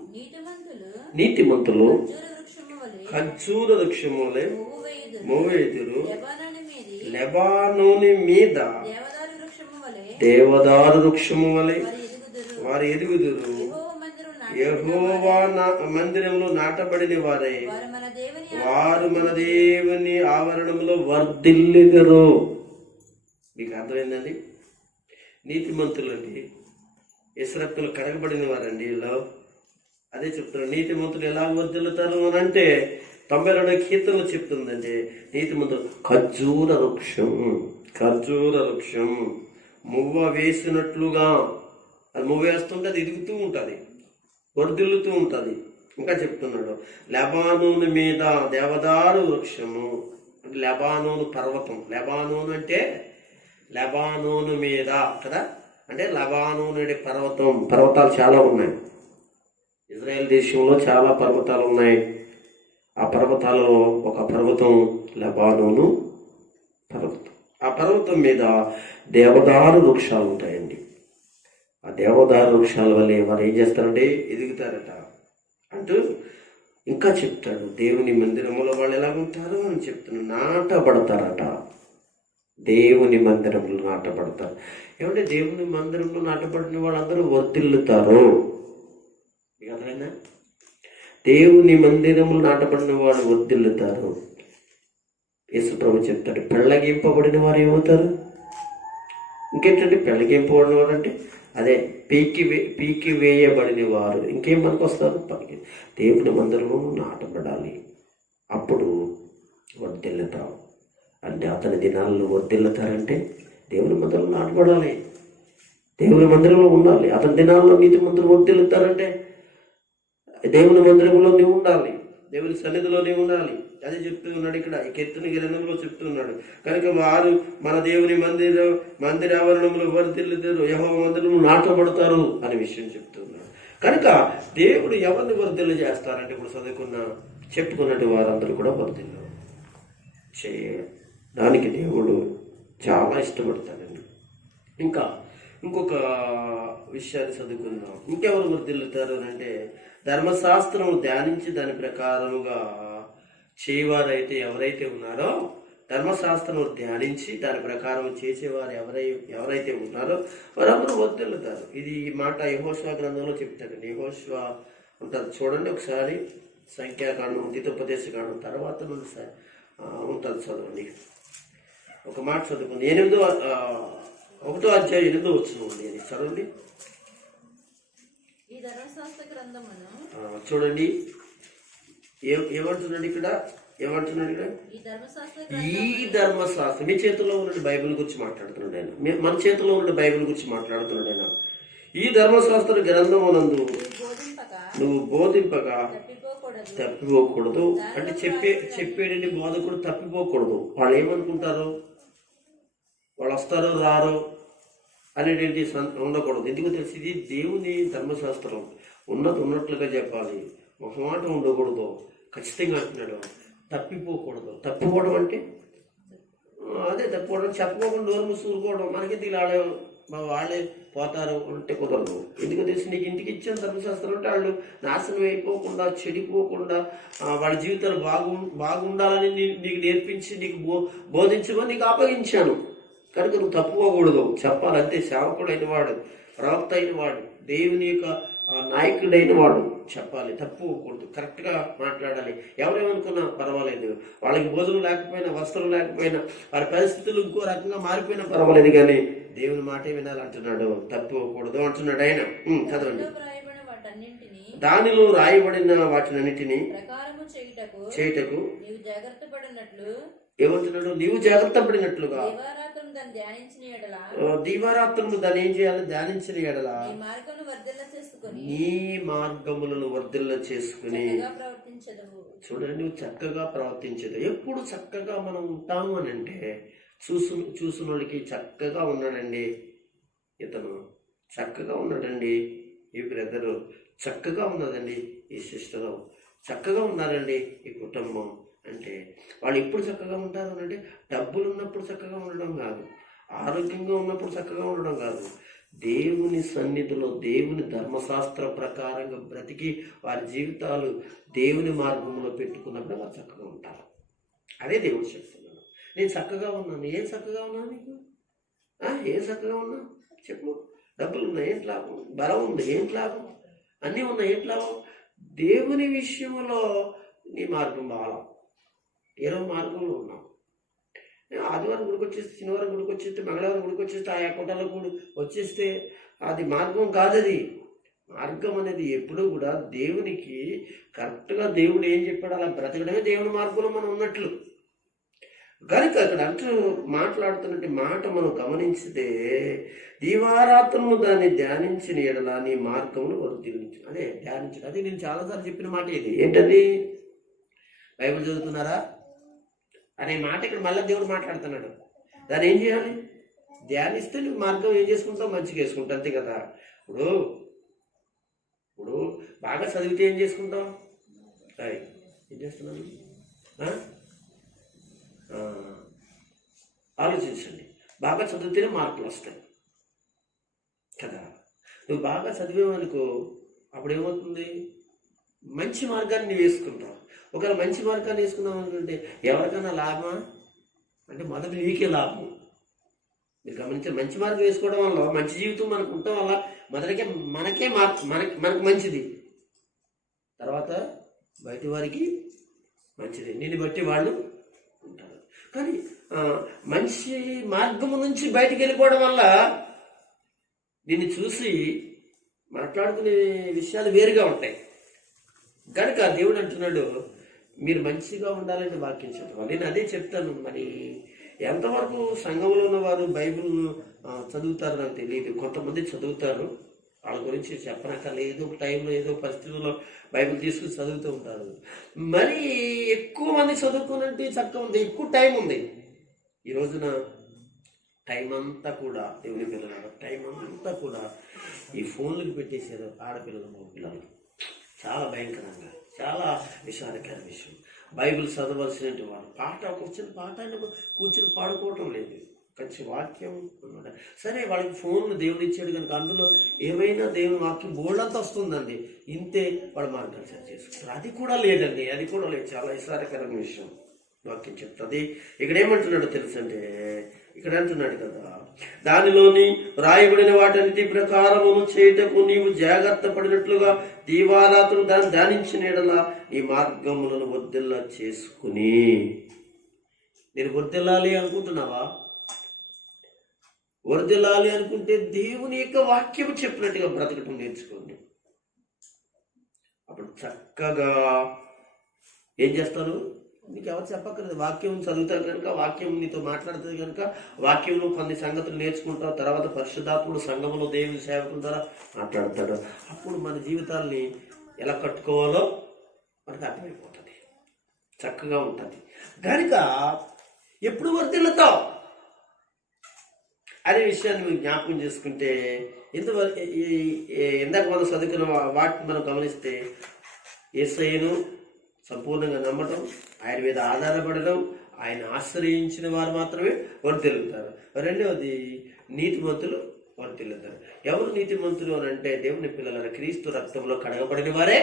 నీతిమంతులు ఖర్జూర వృక్షము వలె మోవేదురు, లెబానోని మీద దేవదారు వృక్షము వలె వారు ఎదుగుదురు. యెహోవా మందిరంలో నాటబడిన వారే వారు మన దేవుని ఆవరణంలో వర్ధిల్లుదురు. మీకు అర్థమైందండి? నీతిమంతులు అండి, ఇస్రాయేలు కడగబడిన వారండి. ఇలా అదే చెప్తున్నారు. నీతిమంతులు ఎలా వర్ధిల్లుతారు అని అంటే 92వ కీర్తనలో చెప్తుందండి. నీతిమంతులు ఖర్జూర వృక్షం మువ్వ వేసినట్లుగా, అది మువ్వ వేస్తుంటే అది ఎదుగుతూ ఉంటుంది, వర్ధిల్లుతూ ఉంటుంది. ఇంకా చెప్తున్నాడు, లెబానోను మీద దేవదారు వృక్షము. లెబానోను పర్వతం, లెబానోను అంటే లెబానోను మీద కదా, అంటే లెబానోను అనే పర్వతాలు చాలా ఉన్నాయి. ఇజ్రాయెల్ దేశంలో చాలా పర్వతాలు ఉన్నాయి. ఆ పర్వతాలలో ఒక పర్వతం లెబానోను పర్వతం. ఆ పర్వతం మీద దేవదారు వృక్షాలు ఉంటాయండి. ఆ దేవదారు వృక్షాల వల్లే వారు ఏం చేస్తారంటే ఎదుగుతారట అంటూ ఇంకా చెప్తాడు. దేవుని మందిరంలో వాళ్ళు ఎలా ఉంటారు అని చెప్తున్నాడు. నాటబడతారట. దేవుని మందిరంలో నాటబడతారు. ఏమంటే దేవుని మందిరంలో నాటబడిన వాళ్ళందరూ వర్ధిల్లుతారు. అర్థమైందా? దేవుని మందిరంలో నాటబడిన వాడు వర్ధిల్లుతారు. యేసు ప్రభు చెప్తాడు, పెళ్ళగింపబడిన వారు ఏమవుతారు? ఇంకేంటంటే పెళ్ళగింపబడిన వారు అంటే అదే పీకి వేయబడిన వారు. ఇంకేం మనకు వస్తారు? పనికి దేవుని మందిరంలో నాటబడాలి, అప్పుడు వర్ధిల్లుతాం. అంటే అతని దినాల్లో వర్ధిల్లుతారంటే దేవుని మందిరంలో నాటబడాలి, దేవుని మందిరంలో ఉండాలి. అతని దినాల్లో నీతి మందిరం వర్ధిల్లుతారంటే దేవుని మందిరంలో నీవు ఉండాలి, దేవుని సన్నిధిలో నీవు ఉండాలి. అదే చెప్తూ ఉన్నాడు ఇక్కడ ఈ కీర్తన గ్రంథంలో చెప్తున్నాడు. కనుక వారు మన దేవుని మందిర ఆవరణంలో వర్ధిల్లుతారు, యెహోవా మందిరంలో నాటబడతారు అనే విషయం చెప్తున్నాడు. కనుక దేవుడు ఎవరిని వర్ధిల్లు చేస్తారంటే ఇప్పుడు చెప్పుకున్నట్టు వారందరూ కూడా వర్ధిల్లు చేయడానికి దేవుడు చాలా ఇష్టపడతాడండి. ఇంకా ఇంకొక విషయాన్ని చదువుకుందాం. ఇంకెవరు వర్ధిల్లుతారు అని అంటే, ధర్మశాస్త్రం ధ్యానించి దాని ప్రకారముగా చేయవారైతే ఎవరైతే ఉన్నారో, ధర్మశాస్త్రం ధ్యానించి దాని ప్రకారం చేసేవారు ఎవరైతే ఉన్నారో వారందరూ వర్ధిల్లుతారు. ఇది ఈ మాట యెహోషువ గ్రంథంలో చెప్తాడండి. యెహోషువ ఉంటుంది చూడండి ఒకసారి, సంఖ్యాకాండం, ద్వితోపదేశకాండం తర్వాత నుండి ఉంటుంది చదవండి. ఒక మాట చదువుకుంది. 1వ అధ్యాయం 8వ వచనం ఇది చదవండి. ఈ ధర్మశాస్త్ర గ్రంథమును చూడండి ఏమంటున్నాడు ఇక్కడ, ఏమంటున్నాడు ఇక్కడ? ఈ ధర్మశాస్త్రం మీ చేతిలో ఉన్న బైబిల్ గురించి మాట్లాడుతున్నాడు ఆయన. మన చేతిలో ఉన్న బైబిల్ గురించి మాట్లాడుతున్నాడు ఆయన. ఈ ధర్మశాస్త్ర గ్రంథమునందు నువ్వు బోధింపగా తప్పిపోకూడదు. అంటే చెప్పేటండి బోధకుడు తప్పిపోకూడదు. వాళ్ళు ఏమనుకుంటారు, వాళ్ళు వస్తారో రారో అనేటువంటి ఉండకూడదు. ఎందుకు తెలిసి ఇది దేవుని ధర్మశాస్త్రం. ఉన్నట్లుగా చెప్పాలి, ఒక మాట ఉండకూడదు. ఖచ్చితంగా అంటున్నాడు తప్పిపోకూడదు. తప్పిపోవడం అంటే అదే తప్పిపోవడం, చెప్పుకోకుండా నోరు మూసుకోవడం. మనకి వాళ్ళే పోతారు అంటే కుదరదు. ఎందుకు తెలిసి నీకు ఇంటికి ఇచ్చిన ధర్మశాస్త్రం అంటే వాళ్ళు నాశనం అయిపోకుండా, చెడిపోకుండా, వాళ్ళ జీవితాలు బాగుండాలని నీకు నేర్పించి నీకు బోధించమని నీకు అప్పగించాను. కనుక నువ్వు తప్పుకోకూడదు. చెప్పాలంతే. సేవకుడు అయిన వాడు, ప్రవక్త అయిన వాడు, దేవుని యొక్క నాయకుడైన వాడు చెప్పాలి, తప్పుకోకూడదు. కరెక్ట్గా మాట్లాడాలి. ఎవరేమనుకున్నా పర్వాలేదు, వాళ్ళకి భోజనం లేకపోయినా, వస్త్రం లేకపోయినా, వారి పరిస్థితులు ఇంకో రకంగా మారిపోయినా పర్వాలేదు, కానీ దేవుని మాటే వినాలంటున్నాడు. తప్పుకోకూడదు అంటున్నాడు ఆయన. చదవండి. దానిలో రాయబడిన వాటినన్నిటినీ చేయుటకు ఏమంటున్నాడు? నీవు జాగ్రత్త పడినట్లుగా దీవారాత్రము దాన్ని ఏం చేయాలి? ధ్యానించిన ఎడల నీ మార్గములను వర్ధిల్ల చేసుకుని చూడండి, నువ్వు చక్కగా ప్రవర్తించదు. ఎప్పుడు చక్కగా మనం ఉంటాము అని అంటే, చూసిన వాళ్ళకి చక్కగా ఉన్నాడండి, ఇతను చక్కగా ఉన్నాడండి, ఈ బ్రదరు చక్కగా ఉన్నదండి, ఈ సిస్టరు చక్కగా ఉన్నారండి, ఈ కుటుంబం అంటే వాళ్ళు ఎప్పుడు చక్కగా ఉంటారు అంటే, డబ్బులు ఉన్నప్పుడు చక్కగా ఉండడం కాదు, ఆరోగ్యంగా ఉన్నప్పుడు చక్కగా ఉండడం కాదు, దేవుని సన్నిధిలో దేవుని ధర్మశాస్త్ర ప్రకారంగా బ్రతికి వారి జీవితాలు దేవుని మార్గంలో పెట్టుకున్నప్పుడు వారు చక్కగా ఉంటారు. అదే దేవుడు చెప్తున్నాను. నేను చక్కగా ఉన్నాను. ఏం చక్కగా ఉన్నాను నీకు? ఏం చక్కగా ఉన్నా చెప్పు. డబ్బులు ఉన్నాయి, ఏంటి లాభం? బలం ఉంది, ఏంటి లాభం? అన్నీ ఉన్నాయి, ఏంటి లాభం? దేవుని విషయంలో నీ మార్గం బాగా ఏదో మార్గంలో ఉన్నాం. ఆదివారం గుడికి వచ్చేస్తే, శనివారం గుడికి వచ్చేస్తే, మంగళవారం గుడికి వచ్చేస్తే, ఆయా కుంటాల గుడి వచ్చేస్తే అది మార్గం కాదది. మార్గం అనేది ఎప్పుడూ కూడా దేవునికి కరెక్ట్గా దేవుడు ఏం చెప్పాడు అలా బ్రతకడమే దేవుని మార్గంలో మనం ఉన్నట్లు. కనుక అక్కడ మాట్లాడుతున్నట్టు మాట మనం గమనించితే, దీవారాత్రము దాన్ని ధ్యానించిన ఎడల నీ మార్గమును వర్ధిల్లించు. అదే ధ్యానించడం. అది నేను చాలాసార్లు చెప్పిన మాట ఇది. ఏంటది? బైబిల్ చదువుతున్నారా అనే మాట ఇక్కడ మళ్ళీ దేవుడు మాట్లాడుతున్నాడు. దాన్ని ఏం చేయాలి? ధ్యానిస్తే నువ్వు మార్గం ఏం చేసుకుంటావు? మంచిగా వేసుకుంటావు, అంతే కదా. ఇప్పుడు బాగా చదివితే ఏం చేసుకుంటావు? ఏం చేస్తున్నాను? ఆలోచించండి. బాగా చదివితేనే మార్కులు వస్తాయి కదా. నువ్వు బాగా చదివేవనుకో, అప్పుడు ఏమవుతుంది? మంచి మార్గాన్ని నువ్వు వేసుకుంటావు. ఒకవేళ మంచి మార్గాన్ని వేసుకున్నావు అనుకుంటే ఎవరికైనా లాభమా అంటే మొదటి నీకే లాభం. మీరు గమనించారు, మంచి మార్గం వేసుకోవడం వల్ల మంచి జీవితం మనకు ఉండటం వల్ల మొదటికే మనకు మంచిది, తర్వాత బయటి వారికి మంచిది, నిన్ను బట్టి వాళ్ళు ఉంటారు. కానీ మంచి మార్గము నుంచి బయటికి వెళ్ళిపోవడం వల్ల దీన్ని చూసి మాట్లాడుకునే విషయాలు వేరుగా ఉంటాయి. కనుక దేవుడు అంటున్నాడు, మీరు మంచిగా ఉండాలని వాక్యం చదవాలి. నేను అదే చెప్తాను. మరి ఎంతవరకు సంఘంలో ఉన్నవారు బైబిల్ చదువుతారు నాకు తెలియదు. కొంతమంది చదువుతారు, వాళ్ళ గురించి చెప్పనక్కర్లేదు. ఏదో ఒక టైంలో ఏదో పరిస్థితుల్లో బైబిల్ తీసుకుని చదువుతూ ఉంటారు. మరి ఎక్కువ మంది చదువుకోనంటే చక్కగా ఉంది, ఎక్కువ టైం ఉంది. ఈ రోజున టైం అంతా కూడా దేవుని పిల్లలు టైం అంతా కూడా ఈ ఫోన్లకు పెట్టేసారు ఆడపిల్లలు, మగపిల్లలు. చాలా భయంకరంగా, చాలా విషాదకర విషయం. బైబిల్ చదవలసినటువంటి వారు పాట కూర్చొని పాట కూర్చొని పాడుకోవటం లేదు. కొంచెం వాక్యం అన్నమాట. సరే వాళ్ళకి ఫోన్ దేవుడు ఇచ్చాడు కనుక అందులో ఏమైనా దేవుని వాక్యం బోల్డంతా వస్తుందండి. ఇంతే వాళ్ళ మార్గాలు సరి చేసుకుంటారు. అది కూడా లేదండి, అది కూడా లేదు. చాలా విచారకరమైన విషయం వాక్యం చెప్తుంది. ఇక్కడ ఏమంటున్నాడో తెలుసంటే, ఇక్కడ అంటున్నాడు కదా, దానిలోని రాయబడిన వాటన్నిటి ప్రకారమును చేయటకు నీవు జాగ్రత్త పడినట్లుగా దీవారాత్రులు దాన్ని ధ్యానించిన యెడల నీ మార్గములను వర్ధిల్ల చేసుకుని. నేను వర్ధిల్లాలి అనుకుంటున్నావా? వర్ధిల్లాలి అనుకుంటే దేవుని యొక్క వాక్యం చెప్పినట్టుగా బ్రతకటం నేర్చుకోండి. అప్పుడు చక్కగా ఏం చేస్తారు? నీకు ఎవరు చెప్పక్కర్లేదు. వాక్యం చదువుతారు కనుక, వాక్యం నీతో మాట్లాడుతుంది కనుక, వాక్యంలో కొన్ని సంగతులు నేర్చుకుంటావు. తర్వాత పరిశుద్ధాత్ముడు సంఘములో దేవుని సేవకుల ద్వారా మాట్లాడతాడు. అప్పుడు మన జీవితాల్ని ఎలా కట్టుకోవాలో మనకు అర్థమైపోతుంది, చక్కగా ఉంటుంది. కనుక ఎప్పుడు వర్ధిల్లుతావు అనే విషయాన్ని మీరు జ్ఞాపకం చేసుకుంటే, ఇందాక మనం చదువుకున్న వాటిని మనం గమనిస్తే, యేసయ్యను సంపూర్ణంగా నమ్మటం, ఆయన మీద ఆధారపడడం, ఆయన ఆశ్రయించిన వారు మాత్రమే వర్ధిల్లుతారు. రెండవది, నీతిమంతులు వర్ధిల్లుతారు. ఎవరు నీతిమంతులు అని అంటే, దేవుని పిల్లల క్రీస్తు రక్తంలో కడగబడిన వారే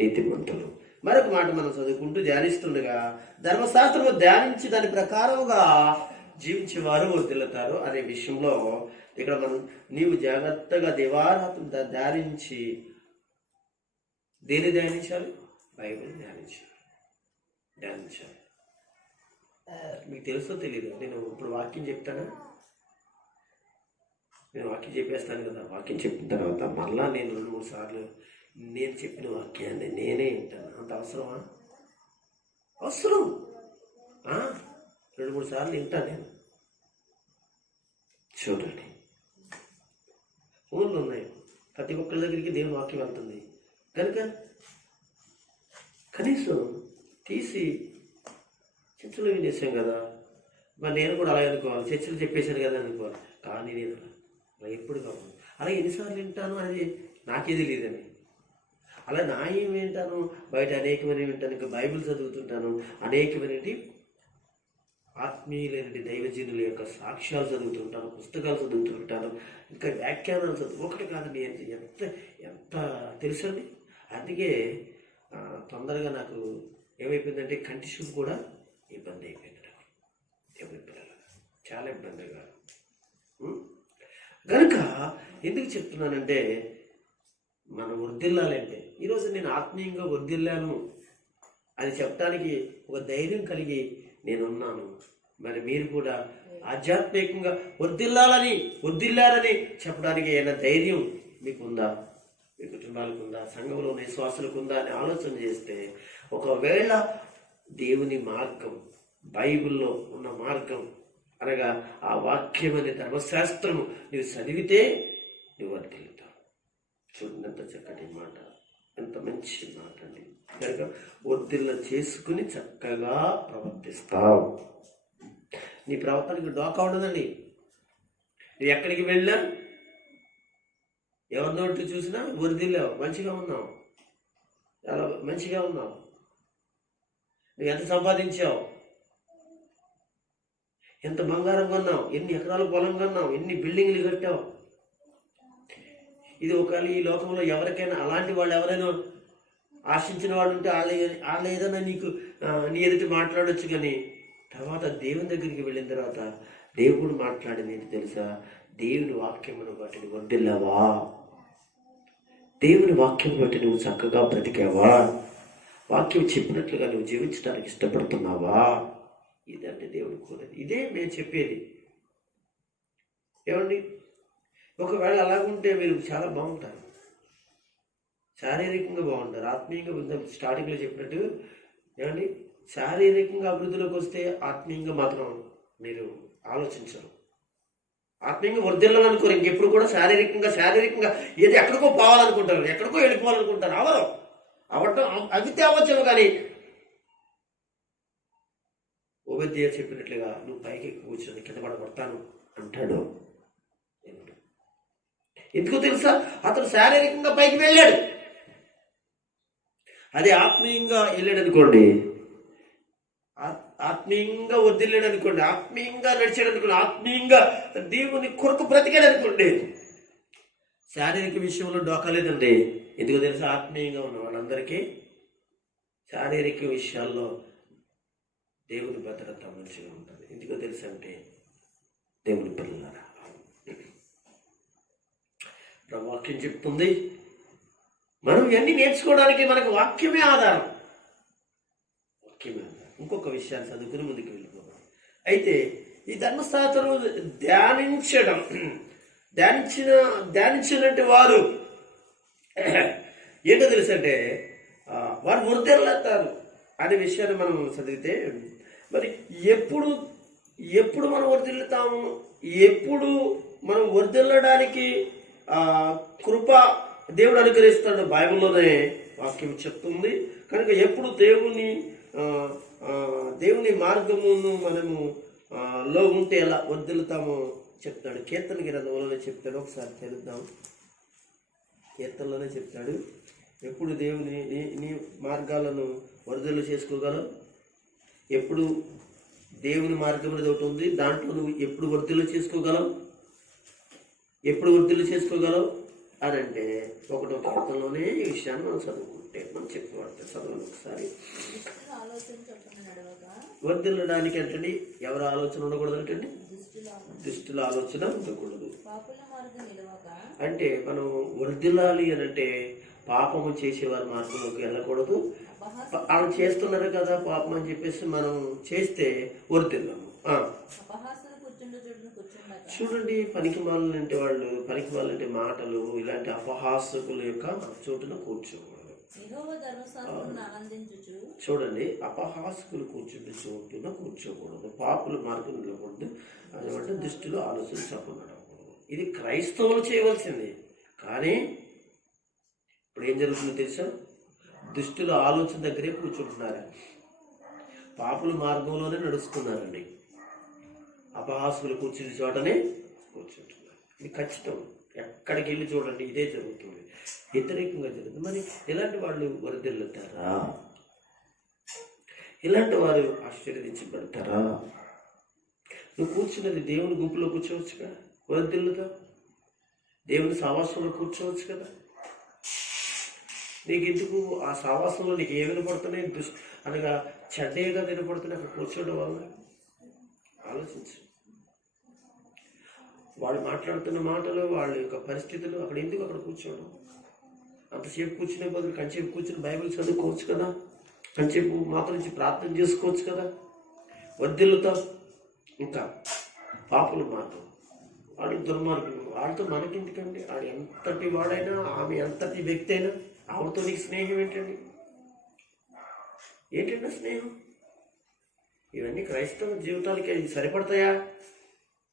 నీతిమంతులు. మరొక మాట మనం చదువుకుంటూ ధ్యానిస్తుండగా, ధర్మశాస్త్రము ధ్యానించి దాని ప్రకారముగా జీవించేవారు వర్ధిల్లుతారు అనే విషయంలో ఇక్కడ మనం నీవు జాగ్రత్తగా దివారాత్రులు ధ్యానించి, దేని ధ్యానించాలి? బైబిల్ ధ్యానించాలి. మీకు తెలుసో తెలీదు, నేను ఇప్పుడు వాక్యం చెప్తానా? నేను వాక్యం చెప్పేస్తాను కదా. వాక్యం చెప్పిన తర్వాత మళ్ళా నేను 2-3 సార్లు నేను చెప్పిన వాక్యాన్ని నేనే వింటాను. అంత అవసరమా? అవసరం. 2-3 సార్లు వింటాను నేను. చూడండి, ఫోన్లు ఉన్నాయి, ప్రతి ఒక్కరి దగ్గరికి దేవుని వాక్యం వెళ్తుంది కనుక కనీసం తీసి చర్చలో వినేసాం కదా, మరి నేను కూడా అలాగే అనుకోవాలి. చర్చలు చెప్పేశాను కదా అనుకోవాలి. కానీ నేను అలా ఎప్పుడు కావాలి, అలా ఎన్నిసార్లు వింటాను అనేది నాకే తెలియదని. అలా నా ఏం వింటాను, బయట అనేకమైన వింటాను, బైబిల్ చదువుతుంటాను, అనేకమైనటి ఆత్మీయులైన దైవజనుల యొక్క సాక్ష్యాలు చదువుతుంటాను, పుస్తకాలు చదువుతుంటాను, ఇంకా వ్యాఖ్యానాలు ఒకటి కాదండి, ఎంత ఎంత తెలుసండి. అందుకే తొందరగా నాకు ఏమైపోయిందంటే కంటి చూపు కూడా ఇబ్బంది అయిపోయింది నాకు. ఎవరి పిల్లలు చాలా ఇబ్బందిగా. కనుక ఎందుకు చెప్తున్నానంటే, మనం వర్ధిల్లాలంటే, ఈరోజు నేను ఆత్మీయంగా వర్ధిల్లాను అని చెప్పడానికి ఒక ధైర్యం కలిగి నేనున్నాను. మరి మీరు కూడా ఆధ్యాత్మికంగా వర్ధిల్లారని చెప్పడానికి ఏదైనా ధైర్యం మీకుందా? మీ కుటుంబాలకు ఉందా? సంఘంలో ఉన్న విశ్వాసులకు ఉందా అని ఆలోచన చేస్తే, ఒకవేళ దేవుని మార్గం, బైబిల్లో ఉన్న మార్గం అనగా ఆ వాక్యం అనే ధర్మశాస్త్రము నువ్వు చదివితే నువ్వు వర్ధిల్లుతావు. చూడండి ఎంత చక్కటి మాట, ఎంత మంచి మాట అండి. కనుక వర్ధిల్ల చేసుకుని చక్కగా ప్రవర్తిస్తావు. నీ ప్రవర్తనకి డోకా ఉండదండి. నువ్వు ఎక్కడికి వెళ్ళా, ఎవరి నోట్లు చూసినా వర్ధిల్లావు, మంచిగా ఉన్నావు, చాలా మంచిగా ఉన్నావు. నువ్వు ఎంత సంపాదించావు, ఎంత బంగారం కొన్నావు, ఎన్ని ఎకరాల పొలం కొన్నావు, ఎన్ని బిల్డింగ్లు కట్టావు. ఇది ఒకవేళ ఈ లోకంలో ఎవరికైనా అలాంటి వాళ్ళు ఎవరైనా ఆశించిన వాళ్ళు ఉంటే వాళ్ళు ఏదైనా నీ ఎదుటి మాట్లాడొచ్చు. కానీ తర్వాత దేవుని దగ్గరికి వెళ్ళిన తర్వాత దేవుడు మాట్లాడింది ఏంటి తెలుసా? దేవుని వాక్యమును బట్టి నువ్వు వర్ధిల్లావా? దేవుని వాక్యం బట్టి నువ్వు చక్కగా బ్రతికావా? వాక్యం చెప్పినట్లుగా నువ్వు జీవించడానికి ఇష్టపడుతున్నావా? ఇదంటే దేవుడు కోరేది. ఇదే మేము చెప్పేది. ఏమండి, ఒకవేళ అలాగుంటే మీరు చాలా బాగుంటారు, శారీరకంగా బాగుంటారు, ఆత్మీయంగా స్టార్టింగ్లో చెప్పినట్టు. ఏమండి, శారీరకంగా అభివృద్ధిలోకి వస్తే ఆత్మీయంగా మాత్రం మీరు ఆలోచించరు. ఆత్మీయంగా వర్ధిల్లాలనుకోరు. ఇంకెప్పుడు కూడా శారీరకంగా ఏది ఎక్కడికో పోవాలనుకుంటారు, ఎక్కడికో వెళ్ళిపోవాలనుకుంటారు. అవటం అవితే అవ్వచ్చు. కానీ ఓబేద్య చెప్పినట్లుగా నువ్వు పైకి కూర్చొని కింద పడబడతాను అంటాడు. ఎందుకు తెలుసా? అతను శారీరకంగా పైకి వెళ్ళాడు. అదే ఆత్మీయంగా వెళ్ళాడు అనుకోండి, ఆత్మీయంగా వర్ధిల్లాడు అనుకోండి, ఆత్మీయంగా నడిచాడు అనుకోండి, ఆత్మీయంగా దేవుని కొరకు బ్రతికాడు అనుకోండి, శారీరక విషయంలో డోకాలేదండి. ఎందుకు తెలుసా? ఆత్మీయంగా ఉన్న వాళ్ళందరికీ శారీరక విషయాల్లో దేవుని భద్రత మంచిగా ఉంటుంది. ఎందుకో తెలుసా అంటే దేవుని పిల్లలారా, వాక్యం చెప్తుంది, మనం ఇవన్నీ నేర్చుకోవడానికి మనకు వాక్యమే ఆధారం. వాక్యమే ఆధారం. ఇంకొక విషయాన్ని చదువుకుని ముందుకు వెళ్ళిపోదాం. అయితే ఈ ధర్మశాస్త్రం ధ్యానించినట్టు వారు ఏంటో తెలుసంటే వారు వృద్ధులవుతారు అనే విషయాన్ని మనం చదివితే, మరి ఎప్పుడు మనం వర్ధిల్లుతాము, ఎప్పుడు మనం వర్ధిల్లడానికి కృప దేవుడు అనుగ్రహిస్తాడు బైబిల్లోనే వాక్యం చెప్తుంది. కనుక ఎప్పుడు దేవుని మార్గమును మనము లో ఉంటే ఎలా వర్ధిల్లుతామో చెప్తాడు. కీర్తన గ్రంథంలోనే చెప్తాడు. ఒకసారి తెలుద్దాం. కీర్తనలోనే చెప్తాడు, ఎప్పుడు దేవుని నీ మార్గాలను వర్ధిల్లు చేసుకోగలవు, ఎప్పుడు దేవుని మార్గం అనేది ఒకటి ఉంది, దాంట్లో నువ్వు ఎప్పుడు వర్ధిల్లు చేసుకోగలవు అని అంటే ఒకటో కీర్తనలోనే ఈ విషయాన్ని మనం చదువుకుంటే మనం చెప్పబడతాం. చదవండి ఒకసారి. వర్ధిల్లడానికి అంటే ఎవరి ఆలోచన ఉండకూడదు అంటండి, దుష్టుల ఆలోచన ఉండకూడదు. అంటే మనం వర్ధిల్లాలి అని అంటే పాపము చేసేవారి మార్గంలోకి వెళ్ళకూడదు. వాళ్ళు చేస్తున్నారు కదా పాపం అని చెప్పేసి మనం చేస్తే వర్ధిల్లాము. చూడండి, పనికి వాళ్ళంటే మాటలు, ఇలాంటి అపహాసకుల యొక్క చోటున కూర్చోకూడదు. చూడండి, అపహాసకులు కూర్చుంటే చోటున కూర్చోకూడదు, పాపుల మార్గం నిలకూడదు, అదేమంటే దుష్టులు ఆలోచన చెప్పకూడదు. ఇది క్రైస్తవులు చేయవలసింది. కానీ ఇప్పుడు ఏం జరుగుతుందో తెలుసా? దుష్టుల ఆలోచన దగ్గరే కూర్చుంటున్నారు, పాపుల మార్గంలోనే నడుస్తున్నారండి, అపహాసులు కూర్చుని చోటనే కూర్చుంటున్నారు. ఇది ఖచ్చితం. ఎక్కడికి వెళ్ళి చూడండి ఇదే జరుగుతుంది, వ్యతిరేకంగా జరుగుతుంది. మరి ఇలాంటి వాళ్ళు వర్ధిల్లుతారా? ఇలాంటి వారు ఆశీర్వదించబడతారా? నువ్వు కూర్చున్నది దేవుని గుంపులో కూర్చోవచ్చు కదా, వర్ధిల్లుతా. దేవుని సావాసంలో కూర్చోవచ్చు కదా. నీకు ఎందుకు ఆ సావాసంలో నీకు ఏ వినపడుతున్నాయి, అనగా చెడ్డగా వినపడుతున్నాయి అక్కడ కూర్చోవడం వల్ల? ఆలోచించు. వాళ్ళు మాట్లాడుతున్న మాటలు, వాళ్ళ యొక్క పరిస్థితులు, అక్కడ కూర్చోవడం? అంతసేపు కూర్చునే బదులు కంచేపు కూర్చుని బైబిల్ చదువుకోవచ్చు కదా, కంచేపు మాత నుంచి ప్రార్థన చేసుకోవచ్చు కదా, వర్ధిల్లుతా. ఇంకా పాపుల మార్గం, వాళ్ళు దుర్మార్గులు, వాళ్ళతో మనకెందుకండి? వాడు ఎంతటి వాడైనా, ఆమె ఎంతటి వ్యక్తి అయినా, ఆమెతో నీకు స్నేహం ఏంటండి స్నేహం? ఇవన్నీ క్రైస్తవ జీవితాలకి అది సరిపడతాయా?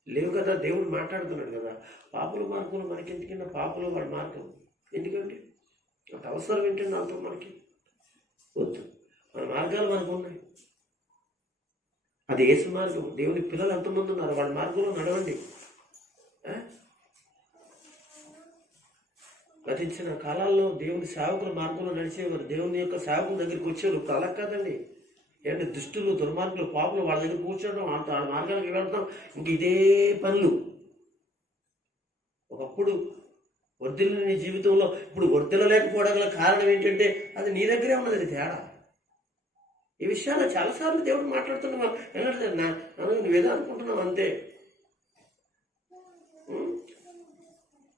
లేవు కదా. దేవుడు మాట్లాడుతున్నాడు కదా, పాపుల మార్గంలో మనకి ఎందుకన్నా, పాపులు వాడి మార్గం ఎందుకండి? అంత అవసరం ఏంటండి నాతో? మనకి వద్దు. మన మార్గాలు మనకు ఉన్నాయి, అది యేసు మార్గం. దేవుని పిల్లలు ఎంతమంది ఉన్నారు, వాళ్ళ మార్గంలో నడవండి. గతించిన కాలాల్లో దేవుని సేవకుల మార్గంలో నడిచేవారు, దేవుని యొక్క సేవకుల దగ్గరికి వచ్చేవారు. ఇప్పుడు అలా కాదండి. ఏంటంటే దుష్టులు, దుర్మార్గులు, పాపులు వాళ్ళ దగ్గర కూర్చోవడం, వాళ్ళ మార్గానికి వెళ్తాం, ఇంక ఇదే పనులు. ఒకప్పుడు వర్ధిల్లు నీ జీవితంలో, ఇప్పుడు వర్ధిల్లలేకపోవడం గల కారణం ఏంటంటే అది నీ దగ్గరే ఉన్నది. అది తేడా. ఈ విషయాల్లో చాలాసార్లు దేవుడు మాట్లాడుతున్నావా? నువ్వేదో అనుకుంటున్నావు అంతే.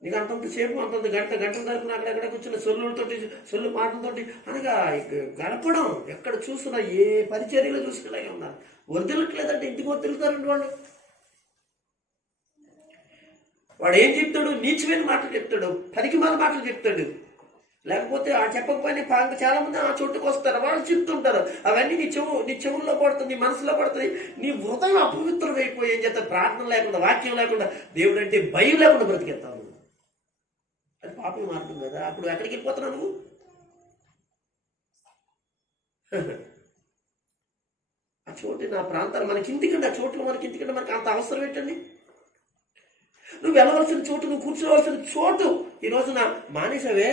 నీకు అంతంతసేపు అంతంత గంటల తరపున అక్కడెక్కడ కూర్చున్న సొల్లు మాటలతోటి అనగా గడపడం, ఎక్కడ చూసినా ఏ పరిచర్యలో చూసుకునే ఉన్నారు. వర్ధిల్లట్లేదంటే ఇంటికి వర్ధిల్లుతారండి వాళ్ళు. వాడు ఏం చెప్తాడు? నీచమైన మాటలు చెప్తాడు, పనికిమాల మాటలు చెప్తాడు. లేకపోతే ఆ చెప్పకపోయినా చాలా మంది ఆ చోటుకు వస్తారు, వాళ్ళు చెప్తుంటారు. అవన్నీ నీ చెవుల్లో పడుతుంది, నీ మనసులో పడుతుంది. నీ హృదయం అపవిత్రమైపోయి ఏం చేస్తారు? ప్రార్థన లేకుండా, వాక్యం లేకుండా, దేవుడు అంటే భయం లేకుండా బ్రతికేస్తావు. అది పాపల మార్గం కదా. అప్పుడు ఎక్కడికి వెళ్ళిపోతున్నావు నువ్వు? ఆ చోటు, నా ప్రాంతాలు మనకిందుకండి, ఆ చోట్లు మనకిందుకంటే మనకు అంత అవసరం ఏంటండి? నువ్వు వెళ్ళవలసిన చోటు, నువ్వు కూర్చోవలసిన చోటు ఈరోజు మానేసావే.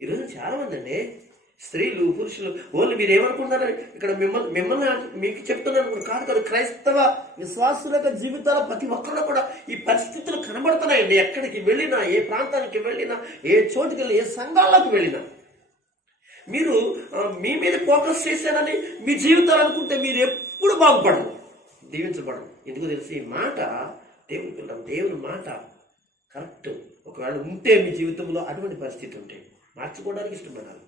ఈరోజు చాలా మంది అండి స్త్రీలు పురుషులు ఓన్లీ మీరు ఏమనుకుంటున్నారు ఇక్కడ మిమ్మల్ని మీకు చెప్తున్నాను కాదు కాదు, క్రైస్తవ విశ్వాసుల యొక్క జీవితాల ప్రతి ఒక్కరిలో కూడా ఈ పరిస్థితులు కనబడుతున్నాయండి. ఎక్కడికి వెళ్ళినా, ఏ ప్రాంతానికి వెళ్ళినా, ఏ చోటుకి వెళ్ళినా, ఏ సంఘాలకు వెళ్ళినా మీరు మీ మీద ఫోకస్ చేశానని మీ జీవితాలు అనుకుంటే మీరు ఎప్పుడు బాగుపడరు, దీవించబడరు. ఎందుకు తెలిసి ఈ మాట దేవుని మాట కరెక్ట్. ఒకవేళ ఉంటే మీ జీవితంలో అటువంటి పరిస్థితి ఉంటే మార్చుకోవడానికి ఇష్టపడాలి.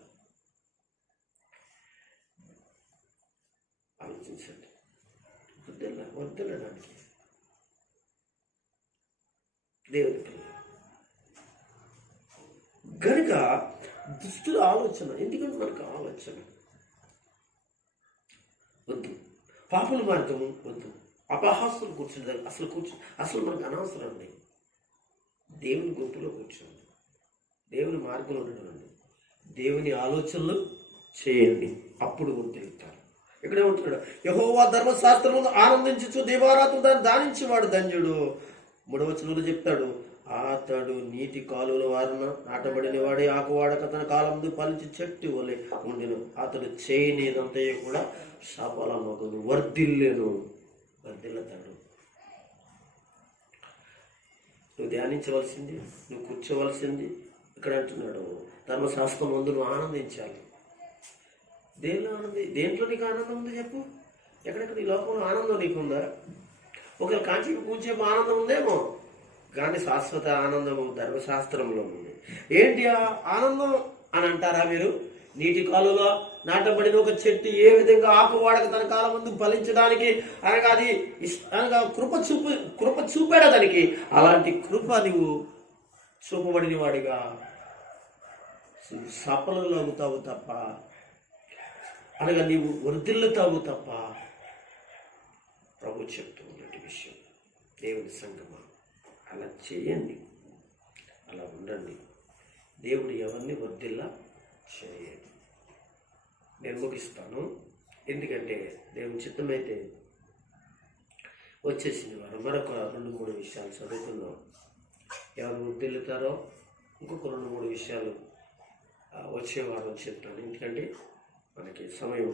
ఆలోచించండి. వద్దనడానికి దేవుని పిల్లలు గనుక దుష్టుల ఆలోచన, ఎందుకంటే మనకు ఆలోచన వద్దు, పాపుల మార్గము వద్దు, అపహాసులు కూర్చుంటే అసలు మనకు అనవసరం అండి. దేవుని గుంపులో కూర్చోండి, దేవుని మార్గంలో ఉండడండి, దేవుని ఆలోచనలు చేయండి, అప్పుడు గుర్తిస్తారు. ఇక్కడే ఉంటున్నాడు, యెహోవా ధర్మశాస్త్రమును ఆనందించు దీవారాత్రులు దాన్ని దానించేవాడు ధన్యుడు. 3వ వచనంలో చెప్తాడు, అతడు నీటి కాలువల వారిన నాటబడిన వాడి ఆకువాడక తన కాలం ముందు ఫలించి చెట్టు వలె ఉండెను. అతడు చేయనిదంతయు కూడా సఫలమగును, వర్ధిల్లతాడు. నువ్వు ధ్యానించవలసింది, నువ్వు కూర్చోవలసింది. ఇక్కడ అంటున్నాడు ధర్మశాస్త్రం ముందు నువ్వు ఆనందించాలి. దేంట్లో నీకు ఆనందం ఉంది చెప్పు? ఎక్కడెక్కడ ఈ లోకంలో ఆనందం నీకుందా? ఒకవేళ కాంచికి కూర్చేపు ఆనందం ఉందేమో, కానీ శాశ్వత ఆనందము ధర్మశాస్త్రంలో ఉంది. ఏంటి ఆ ఆనందం అని అంటారా మీరు? నీటి కాలువలో నాటబడిన ఒక చెట్టు ఏ విధంగా ఆకువాడక తన కాలం ముందు ఫలించడానికి అనగా అది అనగా కృప చూపాడా దానికి, అలాంటి కృప నువ్వు చూపబడిన వాడిగా సఫలంలో అవుతావు తప్ప, అనగా నీవు వర్ధిల్లుతావు తప్ప. ప్రభు చెప్తూ ఉన్నటువంటి విషయం, దేవుని సంగమా అలా చేయండి, అలా ఉండండి. దేవుడు ఎవరిని వర్ధిల్లా చేయండి. నేను ముగిస్తాను, ఎందుకంటే దేవుని చిత్తమైతే వచ్చేసిన వారు మరొక 2-3 విషయాలు చదువుతున్నాం. ఎవరు వర్ధిల్లుతారో ఇంకొక 2-3 విషయాలు వచ్చే వారం చెప్తాను. ఎందుకంటే మనకి సమయం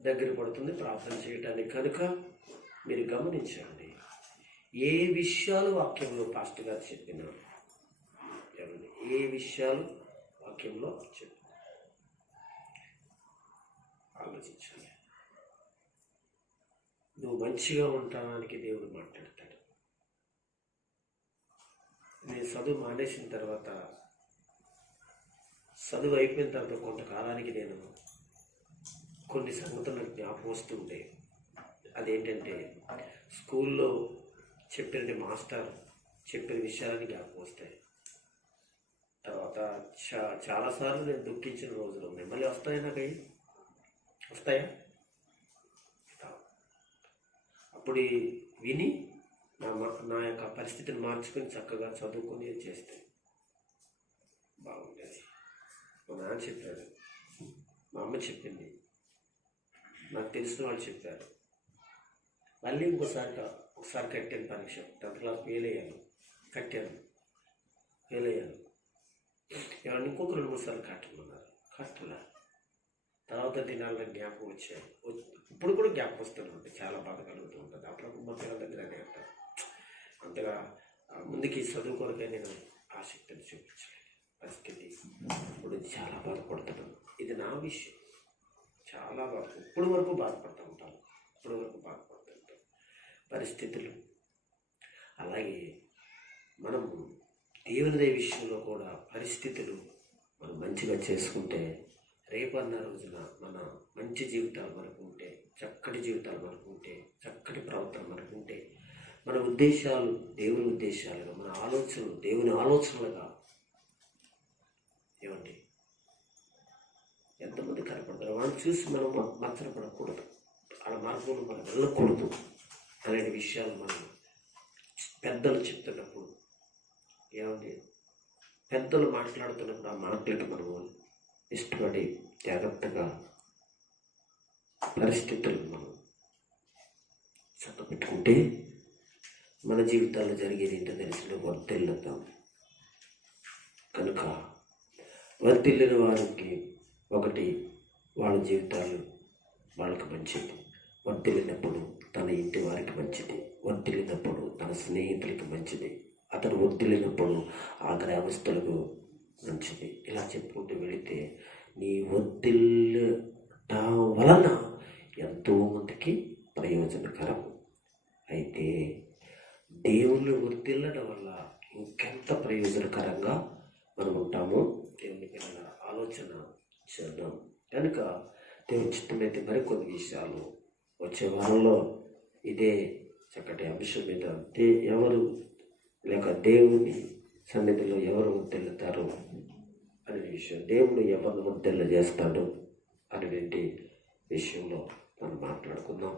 దగ్గర పడుతుంది ప్రార్థన చేయడానికి. కనుక మీరు గమనించండి, ఏ విషయాలు వాక్యంలో పాస్టర్ గారు చెప్పినా, ఏ విషయాలు వాక్యంలో చెప్పినా ఆలోచించాలి. నువ్వు మంచిగా ఉండటానికి దేవుడు మాట్లాడతాడు. నేను చదువు మానేసిన తర్వాత, చదువు అయిపోయిన తర్వాత కొంతకాలానికి నేను కొన్ని సంగతులు జ్ఞాపకం వస్తుంటే, అదేంటంటే స్కూల్లో చెప్పిన మాస్టర్ చెప్పిన విషయాలని జ్ఞాపకం వస్తాయి. తర్వాత చాలాసార్లు నేను దుఃఖించిన రోజులు ఉన్నాయి. మళ్ళీ వస్తాయా? నాకు వస్తాయా? అప్పుడు విని నా యొక్క పరిస్థితిని మార్చుకొని చక్కగా చదువుకొని చేస్తే బాగుండేది. మా నాన్న చెప్పాడు, మా అమ్మ చెప్పింది, నాకు తెలిసిన వాళ్ళు చెప్పారు. మళ్ళీ ఒకసారి కట్టాను పరీక్ష, 10th క్లాస్ ఫెయిల్ అయ్యాను. ఫెయిల్ అయ్యాను. ఏమన్నా ఇంకొక 2-3 సార్లు కట్టమన్నారు, కట్టలా. తర్వాత దినాల్లో జ్ఞాపకం వచ్చాయి. ఇప్పుడు కూడా జ్ఞాపకం వస్తూనే ఉంటుంది, చాలా బాధ కలుగుతూ ఉంటుంది. అప్పుడప్పుడు మా పిల్లల దగ్గర అనే అంటారు, అంతగా ముందుకి చదువు కొరకే నేను ఆసక్తిని చూపించలేదు. పరిస్థితి ఇప్పుడు చాలా బాధపడుతున్నాను. ఇది నా విషయం. చాలా ఇప్పుడు వరకు బాధపడుతూ ఉంటాను. పరిస్థితులు అలాగే మనం దేవుని విషయంలో కూడా పరిస్థితులు మనం మంచిగా చేసుకుంటే, రేపన్న రోజున మన మంచి జీవితాలు మనకు ఉంటే, చక్కటి జీవితాలు మనకు ఉంటే, చక్కటి ప్రవర్తన మనకు ఉంటే, మన ఉద్దేశాలు దేవుని ఉద్దేశాలుగా, మన ఆలోచనలు దేవుని ఆలోచనలుగా, ఏమండి ఎంతమంది కనపడతారు వాళ్ళని చూసి మనం మచ్చరపడకూడదు, వాళ్ళ మార్గంలో మనం వెళ్ళకూడదు అనే విషయాలు మనం పెద్దలు చెప్తున్నప్పుడు, ఏమండి పెద్దలు మాట్లాడుతున్నప్పుడు ఆ మాటలకు మనము ఇష్టపడి జాగ్రత్తగా పరిస్థితులను మనం చక్కబెట్టుకుంటే మన జీవితాల్లో జరిగేది ఏంటో తెలిసిన వర్తిల్లుతాం. కనుక వర్తిల్లిన వారికి ఒకటి వాళ్ళ జీవితాలు వాళ్ళకి మంచిది, వర్తిల్లినప్పుడు తన ఇంటి వారికి మంచిది, వర్తిల్లినప్పుడు తన స్నేహితులకి మంచిది, అతను వర్తిల్లినప్పుడు ఆ గ్రామస్తులకు మంచిది. ఇలా చెప్పుకుంటూ వెళితే నీ వర్తిల్లట వలన ఎంతోమందికి ప్రయోజనకరం. అయితే దేవుళ్ళు వర్తిల్లడం వల్ల ఇంకెంత ప్రయోజనకరంగా మనం ఉంటామో దేవుని పిల్లల ఆలోచన చేద్దాం. కనుక దేవుని చిత్తమైతే మరికొన్ని విషయాలు వచ్చే వారంలో ఇదే చక్కటి అంశం మీద ఎవరు లేక దేవుని సన్నిధిలో ఎవరు వర్తిల్లుతారు అనే విషయం, దేవుడు ఎవరిని వర్తిల్ల చేస్తాడు అనేటువంటి విషయంలో మనం మాట్లాడుకుందాం.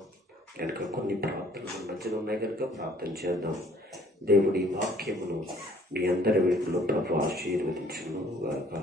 కనుక కొన్ని ప్రార్థనలు మన మధ్యలో ఉన్నాయి కనుక ప్రార్థన చేద్దాం. దేవుడి వాక్యమును మీ అందరి వైపులో ప్రభు ఆశీర్వదించును గాక.